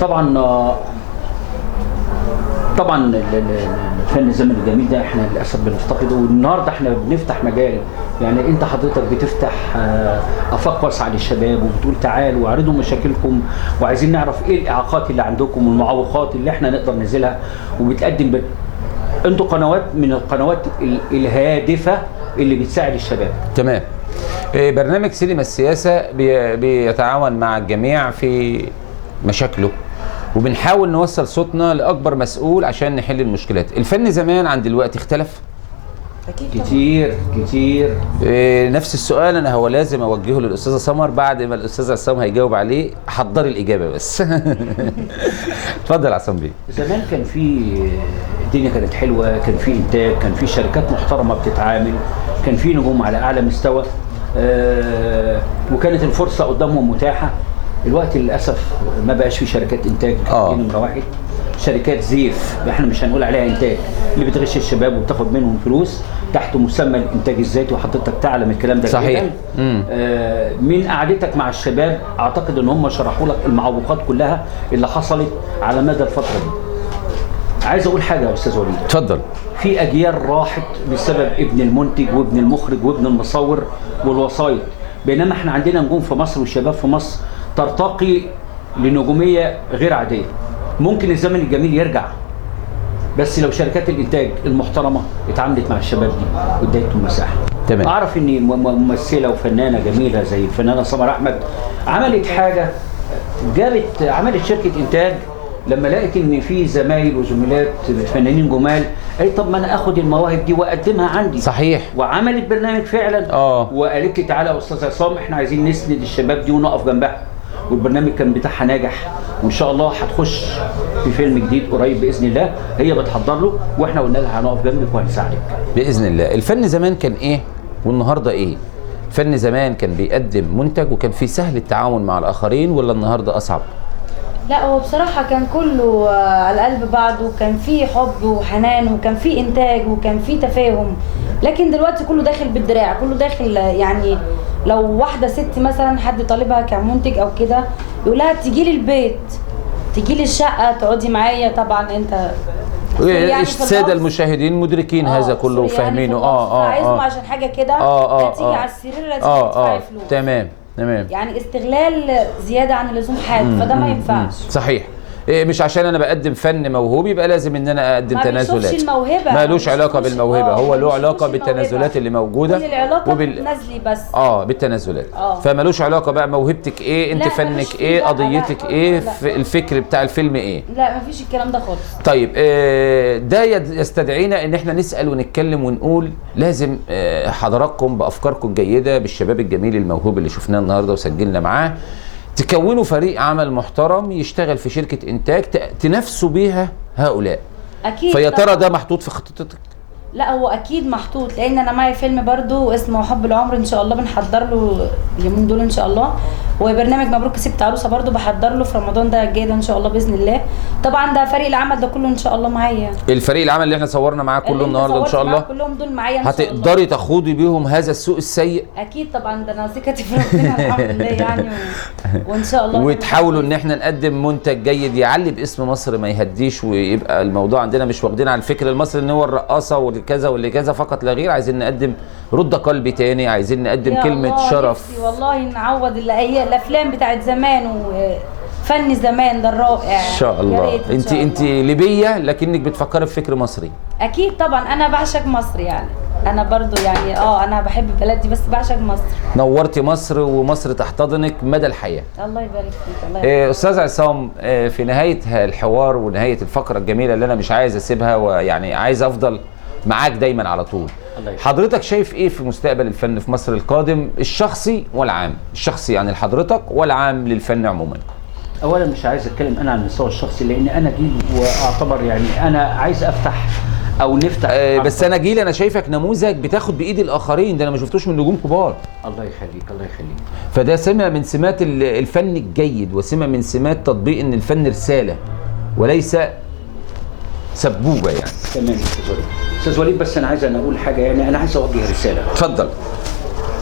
طبعا فن الزمن الجميل ده احنا للاسف بنفتقده، والنهارده احنا بنفتح مجال. يعني انت حضرتك بتفتح افاق واسعه للشباب، وبتقول تعالوا واعرضوا مشاكلكم، وعايزين نعرف ايه الاعاقات اللي عندكم والمعوقات اللي احنا نقدر ننزلها، وبتقدم انتوا قنوات من القنوات الهادفه اللي بتساعد الشباب. تمام. برنامج سينما السياسه بيتعاون مع الجميع في مشاكله، وبنحاول نوصل صوتنا لاكبر مسؤول عشان نحل المشكلات. الفن زمان عن دلوقتي اختلف اكيد كتير كتير. نفس السؤال انا هو لازم اوجهه للاستاذه سمر، بعد ما الاستاذ عصام هيجاوب عليه حضري الاجابه بس. اتفضل عصام بيه. زمان كان في الدنيا كانت حلوه، كان في انتاج، كان في شركات محترمه بتتعامل، كان في نجوم على اعلى مستوى، وكانت الفرصه قدامهم متاحه. الوقت للاسف ما بقاش في شركات انتاج. نمره واحد شركات زيف، احنا مش هنقول عليها انتاج، اللي بتغش الشباب وبتاخد منهم فلوس تحت مسمى الانتاج الذاتي، وحضرتك تعلم الكلام ده صحيح. من قعدتك مع الشباب اعتقد ان هم شرحوا لك المعوقات كلها اللي حصلت على مدى الفتره دي. عايز اقول حاجه يا استاذ وليد. اتفضل. في اجيال راحت بسبب ابن المنتج وابن المخرج وابن المصور والوسايط. بينما احنا عندنا نجوم في مصر والشباب في مصر ترتقي لنجوميه غير عاديه. ممكن الزمن الجميل يرجع، بس لو شركات الانتاج المحترمه اتعاملت مع الشباب دي واديتهم مساحه. تمام. اعرف ان ممثله وفنانه جميله زي الفنانه سمر احمد عملت حاجه، عملت شركه انتاج لما لقيت ان في زمايل وزميلات فنانين جمال، قالت طب ما انا اخد المواهب دي واقدمها عندي. صحيح. وعملت برنامج فعلا. وقالت لي تعالى يا استاذ عصام احنا عايزين نسند الشباب دي ونقف جنبها، والبرنامج كان بتاعها ناجح، وان شاء الله هتخش في فيلم جديد قريب باذن الله. هي بتحضر له واحنا قلنا لها هنقف جنبك وهنساعدك باذن الله. الفن زمان كان ايه والنهارده ايه؟ الفن زمان كان بيقدم منتج وكان فيه سهل التعاون مع الاخرين، ولا النهارده اصعب؟ لا هو بصراحة كان كله على قلب بعضه، وكان فيه حب وحنان، وكان فيه إنتاج، وكان فيه تفاهم. لكن دلوقتي كله داخل بالدراع، كله داخل يعني لو واحدة ست مثلا حد طالبها كمنتج أو كده يقول لها تجيلي البيت، تجيلي الشقة، تقعدي معايا. طبعا أنت يعني الساده المشاهدين مدركين هذا كله وفاهمينه. عايزهم عشان حاجة كده تيجي على السرير لازم تدفعي فلوس. تمام. يعني استغلال زياده عن اللزوم حاد، فده ما ينفعش. صحيح. مش عشان انا بقدم فن موهوب يبقى لازم ان انا اقدم تنازلات. ما الموهبه مالوش علاقه بالموهبه، هو له علاقه بالتنازلات اللي موجوده. كل العلاقه بالنزلي بس. بالتنازلات. فمالوش علاقه بقى موهبتك ايه، انت فنك ايه، قضيتك ايه، الفكر بتاع الفيلم ايه. لا مفيش الكلام ده خالص. طيب ده يستدعينا ان احنا نسال ونتكلم ونقول لازم حضراتكم بافكاركم الجيده بالشباب الجميل الموهوب اللي شفناه النهارده وسجلنا معاه تكونوا فريق عمل محترم يشتغل في شركة إنتاج تنافسوا بيها هؤلاء. أكيد. فيا ترى ده محطوط في خطتك؟ لا هو أكيد محطوط، لأن أنا معي فيلم برضو اسمه حب العمر إن شاء الله بنحضر له اليومين دول إن شاء الله، وبرنامج مبروك كسبت عروسة برضو بحضر له في رمضان ده الجاي ده إن شاء الله بإذن الله. طبعا ده فريق العمل ده كله إن شاء الله معايا. الفريق العمل اللي احنا صورنا معاه كله النهارده إن شاء الله كلهم دول معايا إن شاء الله. هتقدري تخوضي بيهم هذا السوق السيء؟ أكيد طبعا، ده أنا ثقتي في ربنا الحمد لله يعني وإن شاء الله. وتحاولوا إن احنا نقدم منتج جيد يعلي باسم مصر ما يهديش، ويبقى الموضوع عندنا مش واخدين على الفكر المصري إن هو الرقاصة والكذا واللي كذا فقط لا غير. عايزين نقدم رد قلبي تاني، عايزين نقدم كلمة شرف. نفسي والله نعوض الافلام بتاعت زمان وفن زمان ده الرائع ان شاء الله. انت ليبيه لكنك بتفكري في فكر مصري. اكيد طبعا، انا بعشق مصر يعني. انا برضو يعني انا بحب بلدي بس بعشق مصر. نورتي مصر ومصر تحتضنك مدى الحياه. الله يبارك فيك. الله يبارك. استاذ عصام، في نهايه الحوار ونهايه الفقره الجميله اللي انا مش عايز اسيبها ويعني عايز افضل معاك دايما على طول، حضرتك شايف ايه في مستقبل الفن في مصر القادم، الشخصي والعام؟ الشخصي يعني لحضرتك والعام للفن عموما. اولا مش عايز اتكلم انا عن المستوى الشخصي لان انا جيل واعتبر يعني انا عايز افتح او نفتح بس انا جيل انا شايفك نموذج بتاخد بايد الاخرين، ده انا ما شفتوش من نجوم كبار. الله يخليك الله يخليك. فده سمه من سمات الفن الجيد وسمه من سمات تطبيق ان الفن رساله وليس سبوبه يعني. تمام استاذ وليد، بس انا عايز اقول حاجه، يعني انا عايز اوجه رساله. اتفضل.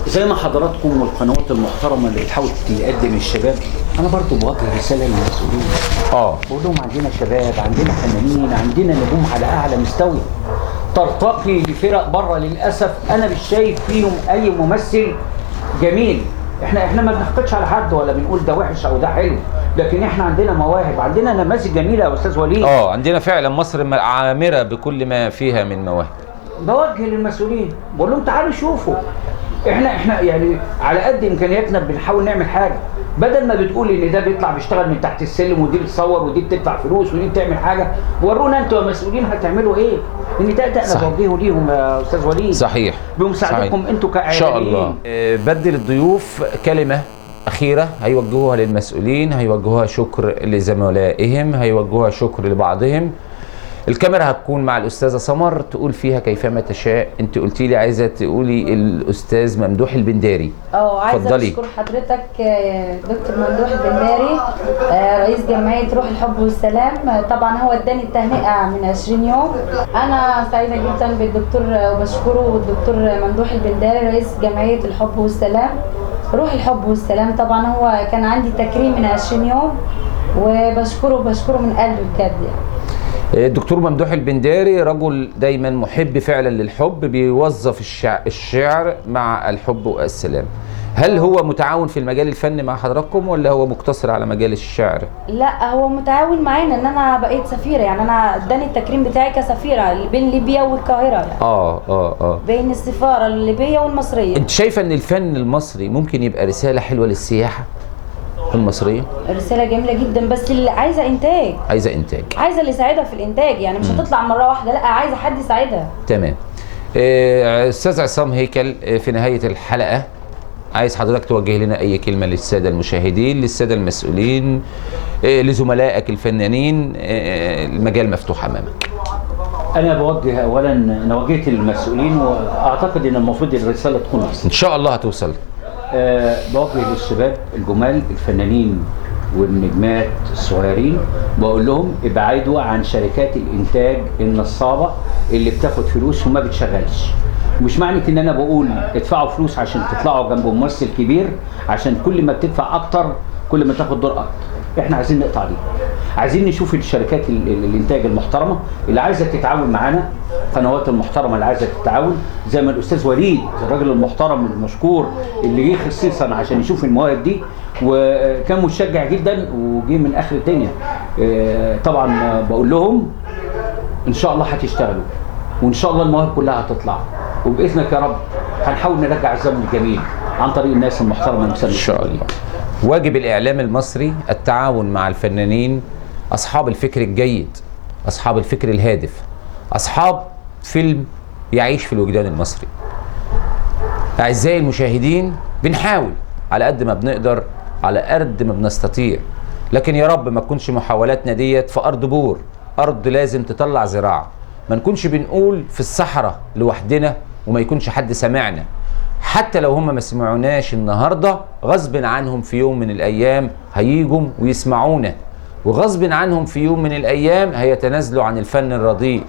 زي ما حضراتكم والقنوات المحترمه اللي بتحاول تقدم الشباب، انا برضو بوجه رساله للمسؤولين. بقول لهم عندنا شباب، عندنا فنانين، عندنا نجوم على اعلى مستوى ترتقي لفرق بره. للاسف انا مش شايف فيهم اي ممثل جميل. احنا ما بنحقدش على حد ولا بنقول ده وحش او ده حلو، لكن احنا عندنا مواهب، عندنا نماذج جميله يا استاذ وليد. عندنا فعلا مصر عامره بكل ما فيها من مواهب. بوجه للمسؤولين بقول لهم تعالوا شوفوا، احنا يعني على قد امكانياتنا بنحاول نعمل حاجه، بدل ما بتقول ان ده بيطلع بيشتغل من تحت السلم ودي بتصور ودي بتدفع فلوس ودي بتعمل حاجه، ورونا انتوا يا مسؤولين هتعملوا ايه؟ ان ده انا بوجهه ليهم يا استاذ وليد. صحيح. بمساعدتكم انتوا كاعلاميين. ان شاء الله. بدل الضيوف كلمه اخيره هيوجهوها للمسؤولين، هيوجهوها شكر لزملائهم، هيوجهوها شكر لبعضهم. الكاميرا هتكون مع الاستاذه سمر تقول فيها كيفما تشاء. انت قلتي لي عايزه تقولي الاستاذ ممدوح البنداري. عايزه اشكر حضرتك دكتور ممدوح البنداري رئيس جمعيه روح الحب والسلام. طبعا هو اداني التهنئه من 20 يوم. انا سعيده جدا بالدكتور وبشكره والدكتور ممدوح البنداري رئيس جمعيه الحب والسلام روح الحب والسلام. طبعا هو كان عندي تكريم من 20 يوم وبشكره من قلبي بجد يعني. الدكتور ممدوح البنداري رجل دايما محب فعلا للحب، بيوظف الشعر مع الحب والسلام. هل هو متعاون في المجال الفني مع حضراتكم ولا هو مقتصر على مجال الشعر؟ لا هو متعاون معانا ان انا بقيت سفيره، يعني انا اداني التكريم بتاعي كسفيره بين ليبيا والقاهره يعني. بين السفاره الليبيه والمصريه. انت شايفه ان الفن المصري ممكن يبقى رساله حلوه للسياحه المصريه؟ رساله جميله جدا، بس اللي عايزه انتاج. عايزه اللي يساعدها في الانتاج، يعني مش هتطلع مره واحده، لا عايزه حد يساعدها. تمام. استاذ عصام هيكل، في نهايه الحلقه عايز حضرتك توجه لنا اي كلمه للساده المشاهدين، للساده المسؤولين، لزملائك الفنانين، المجال مفتوح امامك. انا بوجه اولا، انا وجهت للمسؤولين واعتقد ان المفروض الرساله تكون وصلت ان شاء الله هتوصل. بوجه للشباب الجمال الفنانين والنجمات الصغيرين، بقول لهم ابعدوا عن شركات الانتاج النصابه اللي بتاخد فلوس وما بتشغلش. مش معنى ان انا بقول ادفعوا فلوس عشان تطلعوا جنب ممثل كبير، عشان كل ما بتدفع اكتر كل ما تاخد دور اكتر. احنا عايزين نقطع دي، عايزين نشوف الشركات الانتاج المحترمه اللي عايزه تتعاون معانا، القنوات المحترمه اللي عايزه تتعاون، زي ما الاستاذ وليد الراجل المحترم المشكور اللي جه خصيصا عشان يشوف المواهب دي، وكان مشجع جدا وجه من اخر الدنيا. طبعا بقول لهم ان شاء الله هتشتغلوا، وان شاء الله المواهب كلها هتطلع، وباذنك يا رب هنحاول نرجع الزمن الجميل عن طريق الناس المحترمه المسلمه. ان شاء الله. واجب الاعلام المصري التعاون مع الفنانين اصحاب الفكر الجيد، اصحاب الفكر الهادف، اصحاب فيلم يعيش في الوجدان المصري. اعزائي المشاهدين، بنحاول على قد ما بنقدر، على قد ما بنستطيع، لكن يا رب ما تكونش محاولاتنا ديت في ارض بور، ارض لازم تطلع زراعه. ما نكونش بنقول في الصحراء لوحدنا وما يكونش حد سمعنا. حتى لو هم ما سمعوناش النهارده، غصب عنهم في يوم من الايام هيجوا ويسمعونا، وغصب عنهم في يوم من الايام هيتنازلوا عن الفن الرديء،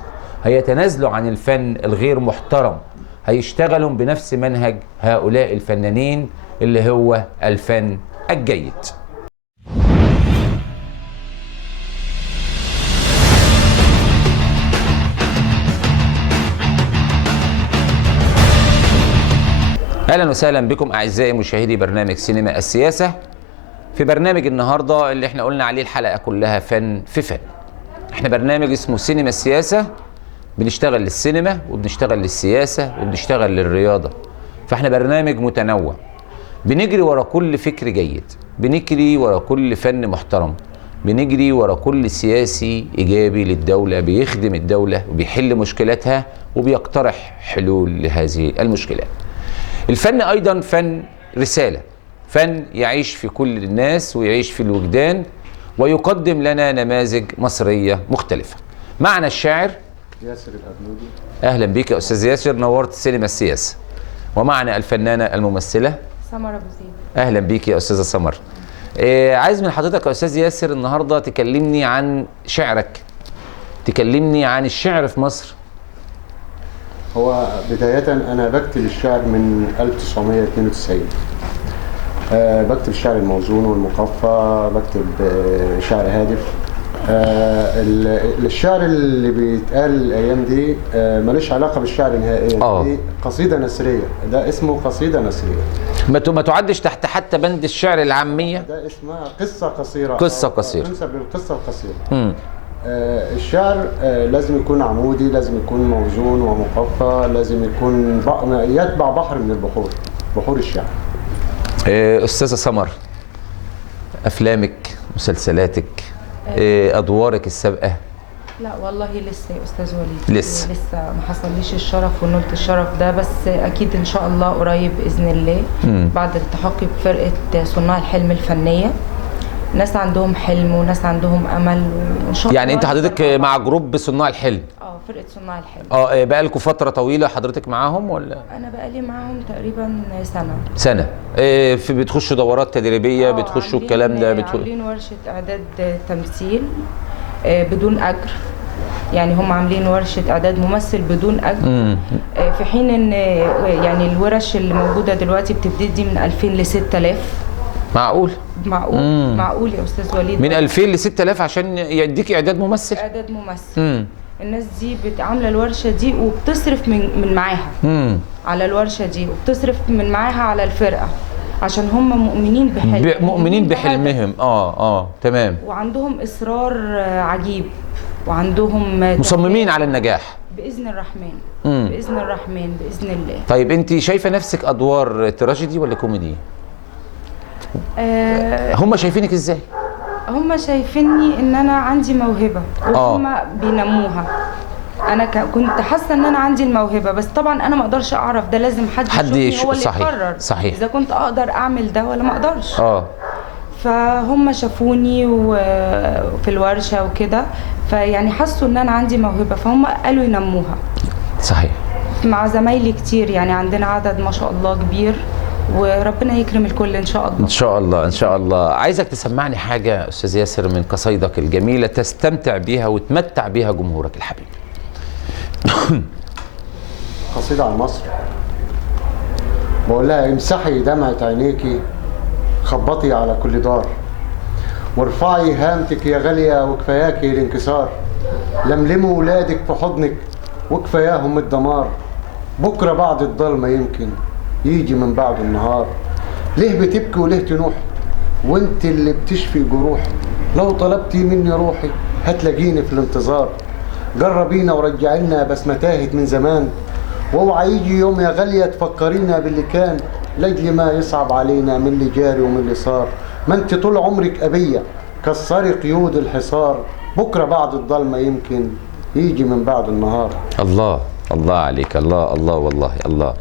هيتنازلوا عن الفن الغير محترم، هيشتغلوا بنفس منهج هؤلاء الفنانين اللي هو الفن الجيد. اهلا وسهلا بكم اعزائي مشاهدي برنامج سينما السياسه. في برنامج النهارده اللي احنا قلنا عليه الحلقه كلها فن في فن. احنا برنامج اسمه سينما السياسه، بنشتغل للسينما وبنشتغل للسياسه وبنشتغل للرياضه. فاحنا برنامج متنوع، بنجري ورا كل فكر جيد، بنجري ورا كل فن محترم، بنجري ورا كل سياسي ايجابي للدوله بيخدم الدوله وبيحل مشكلاتها وبيقترح حلول لهذه المشكلات. الفن ايضا فن رساله، فن يعيش في كل الناس ويعيش في الوجدان ويقدم لنا نماذج مصريه مختلفه. معنا الشاعر ياسر الأبنودي. اهلا بيك يا استاذ ياسر، نورت سينما السياسه. ومعنا الفنانه الممثله سمر ابو زيد. اهلا بيك يا استاذه سمر. عايز من حضرتك يا استاذ ياسر النهارده تكلمني عن شعرك، تكلمني عن الشعر في مصر. هو بداية أنا بكتب الشعر من 1992. بكتب الشعر الموزون والمقفى، بكتب شعر هادف. الشعر اللي بيتقال الأيام دي ملوش علاقة بالشعر نهائيا. دي قصيدة نثرية، ده اسمه قصيدة نثرية. ما تعدش تحت حتى بند الشعر العامية. ده اسمها قصة قصيرة. قصة قصيرة. تنسب للقصة القصيرة. الشعر لازم يكون عمودي، لازم يكون موزون ومقفى، لازم يكون يتبع بحر من البحور، بحور الشعر. أستاذة سمر، أفلامك، مسلسلاتك، أدوارك السابقة؟ لا والله لسه يا استاذ وليد، لسه ما حصليش الشرف ونلت الشرف ده، بس اكيد ان شاء الله قريب باذن الله. بعد التحقي بفرقه صناع الحلم الفنيه، ناس عندهم حلم وناس عندهم امل وان شاء الله. يعني انت حضرتك مع جروب صناع الحلم؟ فرقه صناع الحلم. بقى لكم فتره طويله حضرتك معاهم ولا؟ انا بقى لي معاهم تقريبا سنه. في بتخشوا دورات تدريبيه، بتخشوا الكلام ده؟ عاملين ورشه اعداد تمثيل بدون اجر، يعني هم عاملين ورشه اعداد ممثل بدون اجر. في حين ان يعني الورش اللي موجوده دلوقتي بتبتدي من 2000 ل 6000. معقول؟ معقول يا استاذ وليد. من 2000 ل 6000 عشان يديك اعداد ممثل؟ اعداد ممثل. الناس دي عامله الورشه دي وبتصرف من معاها على الورشه دي، وبتصرف من معاها على الفرقه، عشان هم مؤمنين بحلمهم مؤمنين بحلمهم. تمام. وعندهم اصرار عجيب، وعندهم مصممين على النجاح باذن الرحمن. باذن الرحمن، باذن الله. طيب انت شايفه نفسك ادوار تراجيدي ولا كوميدي؟ هم شايفينك ازاي؟ هم شايفيني ان انا عندي موهبه وهم بينموها. انا كنت حاسه ان انا عندي الموهبه، بس طبعا انا ما اقدرش اعرف ده، لازم حد يشوفني هو اللي يقرر صحيح اذا كنت اقدر اعمل ده ولا ما اقدرش. فهم شافوني وفي الورشه وكده، فيعني حسوا ان انا عندي موهبه، فهم قالوا ينموها. صحيح. مع زمايلي كتير، يعني عندنا عدد ما شاء الله كبير، وربنا يكرم الكل ان شاء الله. ان شاء الله ان شاء الله. عايزك تسمعني حاجه استاذ ياسر من قصايدك الجميله تستمتع بيها وتمتع بيها جمهورك الحبيب. قصيده عن مصر، بقول لها امسحي دمعه عينيكي، خبطي على كل دار، وارفعي هامتك يا غاليه وكفاياكي الانكسار، لملموا ولادك في حضنك وكفاياهم الدمار، بكره بعد الضلمه يمكن يجي من بعد النهار، ليه بتبكي وليه تنوحي وانت اللي بتشفي جروحي، لو طلبتي مني روحي هتلاقيني في الانتظار، جربينا ورجعينا بس ما تاهت من زمان، واوعى يجي يوم يا غاليه تفكرينا باللي كان، لاجل ما يصعب علينا من اللي جاري ومن اللي صار، ما انت طول عمرك ابيه كسري قيود الحصار، بكره بعد الضلمه يمكن يجي من بعد النهار. الله الله عليك، الله الله والله الله.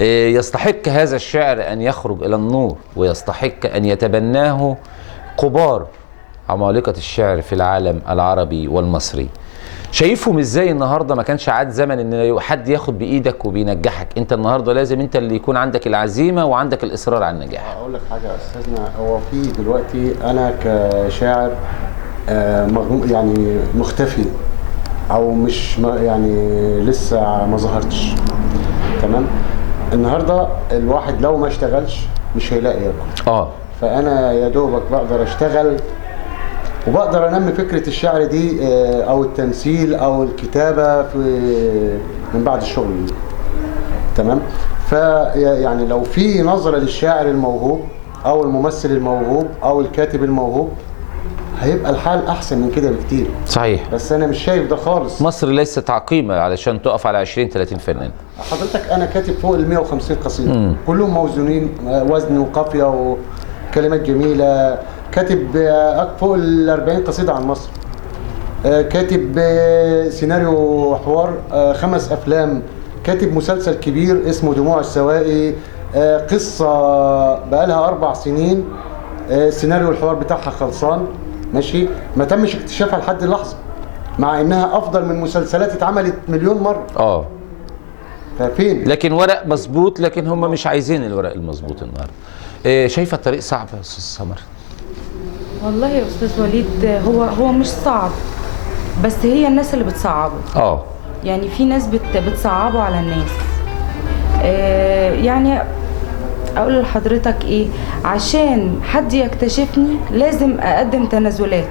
يستحق هذا الشعر أن يخرج إلى النور، ويستحق أن يتبناه كبار عمالقة الشعر في العالم العربي والمصري. شايفهم ازاي النهارده؟ ما كانش عاد زمن ان حد ياخد بايدك وبينجحك، انت النهارده لازم انت اللي يكون عندك العزيمه وعندك الاصرار على النجاح. اقول لك حاجه يا استاذنا، هو في دلوقتي انا كشاعر يعني مختفي او مش يعني لسه ما ظهرتش، تمام؟ النهارده الواحد لو ما اشتغلش مش هيلاقي ياكل. فانا يا دوبك بقدر اشتغل وبقدر انمي فكره الشعر دي او التمثيل او الكتابه في من بعد الشغل، تمام؟ فيعني لو في نظره للشاعر الموهوب او الممثل الموهوب او الكاتب الموهوب هيبقى الحال احسن من كده بكتير. صحيح. بس انا مش شايف ده خالص. مصر ليست عقيمه علشان تقف على 20 30 فنان. حضرتك انا كاتب فوق ال 150 قصيده كلهم موزونين، وزن وقافيه وكلمات جميله، كاتب فوق ال 40 قصيده عن مصر، كاتب سيناريو حوار 5 افلام، كاتب مسلسل كبير اسمه دموع السوائي، قصه بقالها 4 سنين، سيناريو الحوار بتاعها خلصان، ماشي، ما تمش اكتشافها لحد اللحظه، مع انها افضل من مسلسلات اتعملت مليون مره. ففين؟ لكن ورق مظبوط، لكن هم مش عايزين الورق المظبوط النهارده. شايفه الطريق صعب يا استاذ سمر؟ والله يا استاذ وليد هو مش صعب، بس هي الناس اللي بتصعبه. يعني في ناس بتصعبه على الناس. يعني اقول لحضرتك ايه، عشان حد يكتشفني لازم اقدم تنازلات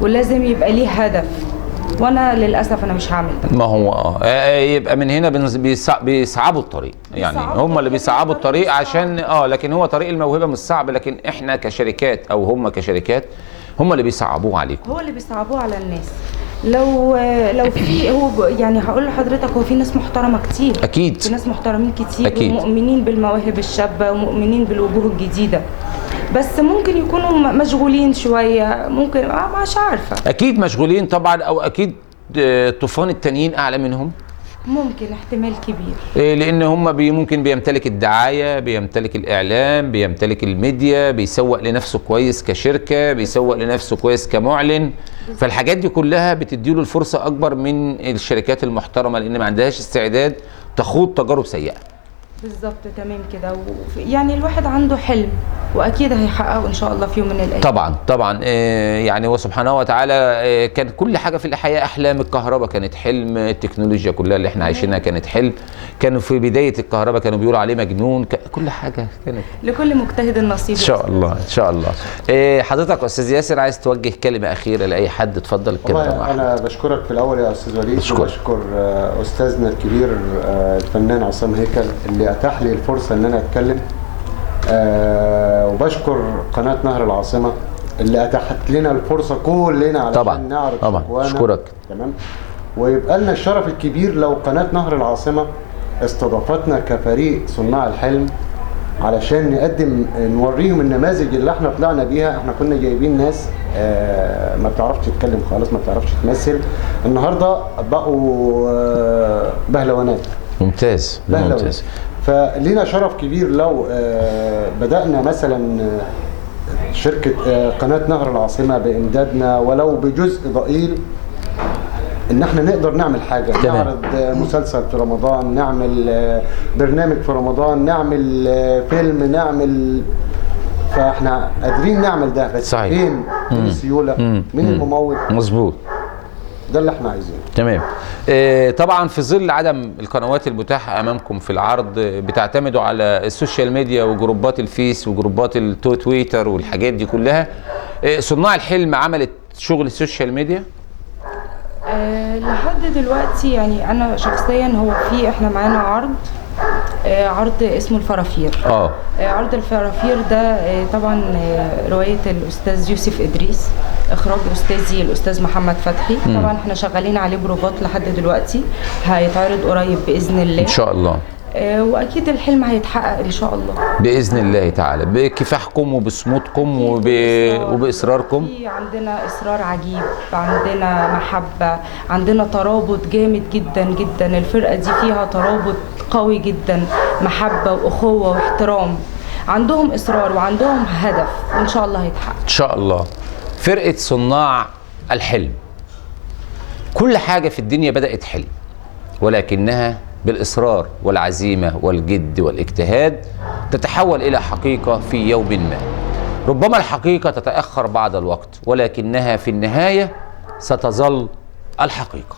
ولازم يبقى ليه هدف، وانا للاسف انا مش هعمل ده. ما هو يبقى من هنا بيصعبوا الطريق، يعني هم اللي بيصعبوا الطريق عشان لكن هو طريق الموهبه مش صعب، لكن احنا كشركات او هم كشركات هم اللي بيصعبوه عليكم. هو اللي بيصعبوه على الناس. لو في هو يعني هقول لحضرتك هو في ناس محترمه كتير، اكيد في ناس محترمين كتير أكيد. ومؤمنين بالمواهب الشابه ومؤمنين بالوجوه الجديده، بس ممكن يكونوا مشغولين شويه، ممكن مش عارفه. اكيد مشغولين طبعا، او اكيد طوفان التانيين اعلى منهم، ممكن احتمال كبير، لان هم ممكن بيمتلك الدعايه، بيمتلك الاعلام، بيمتلك الميديا، بيسوق لنفسه كويس كشركه، بيسوق لنفسه كويس كمعلن، فالحاجات دي كلها بتديله الفرصه اكبر من الشركات المحترمه، لان ما عندهاش استعداد تخوض تجارب سيئه. بالظبط، تمام كده. يعني الواحد عنده حلم واكيد هيحققه ان شاء الله في يوم من الايام. طبعا يعني هو سبحانه وتعالى كان كل حاجه في الحياه احلام. الكهرباء كانت حلم، التكنولوجيا كلها اللي احنا عايشينها كانت حلم، كانوا في بدايه الكهرباء كانوا بيقولوا عليه مجنون، كل حاجه كانت لكل مجتهد النصيب. ان شاء الله ان شاء الله. حضرتك استاذ ياسر عايز توجه كلمه اخيره لاي حد؟ اتفضل الكلمه معاك. انا بشكرك في الاول يا استاذ وليد، وبشكر استاذنا الكبير الفنان عصام هيكل اللي اتاح لي الفرصه ان انا اتكلم. وبشكر قناة نهر العاصمة اللي أتاحت لنا الفرصة كلنا علشان طبعا نعرض طبعا شكوانا. اشكرك. تمام. ويبقى لنا الشرف الكبير لو قناة نهر العاصمة استضافتنا كفريق صناع الحلم علشان نوريهم النماذج اللي احنا طلعنا بيها. احنا كنا جايبين ناس ما بتعرفش تتكلم خالص، ما بتعرفش تمثل، النهارده بقوا بهلوانات. ممتاز ممتاز. فلينا شرف كبير لو بدأنا مثلا شركة قناة نهر العاصمة بإمدادنا ولو بجزء ضئيل، ان احنا نقدر نعمل حاجة. نعرض مسلسل في رمضان، نعمل برنامج في رمضان، نعمل فيلم، نعمل، فاحنا قادرين نعمل ده. بس فين السيولة؟ مين الممول؟ مظبوط. ده اللي احنا عايزينه. تمام. طبعا في ظل عدم القنوات المتاحه امامكم في العرض، بتعتمدوا على السوشيال ميديا وجروبات الفيس وجروبات التويتر والحاجات دي كلها. صناع الحلم عملت شغل السوشيال ميديا؟ لحد دلوقتي يعني انا شخصيا احنا معانا عرض اسمه الفرافير. عرض الفرافير ده طبعا رواية الأستاذ يوسف إدريس، إخراج أستاذي الأستاذ محمد فتحي. طبعا احنا شغالين عليه بروفات لحد دلوقتي، هيتعرض قريب بإذن الله إن شاء الله. واكيد الحلم هيتحقق ان شاء الله باذن الله تعالى، بكفاحكم وبصمودكم وباصراركم. في عندنا اصرار عجيب، عندنا محبه، عندنا ترابط جامد جدا جدا. الفرقه دي فيها ترابط قوي جدا، محبه واخوه واحترام. عندهم اصرار وعندهم هدف، وان شاء الله هيتحقق ان شاء الله. فرقه صناع الحلم، كل حاجه في الدنيا بدات حلم، ولكنها بالإصرار والعزيمة والجد والاجتهاد تتحول إلى حقيقة في يوم ما. ربما الحقيقة تتأخر بعض الوقت، ولكنها في النهاية ستظل الحقيقة.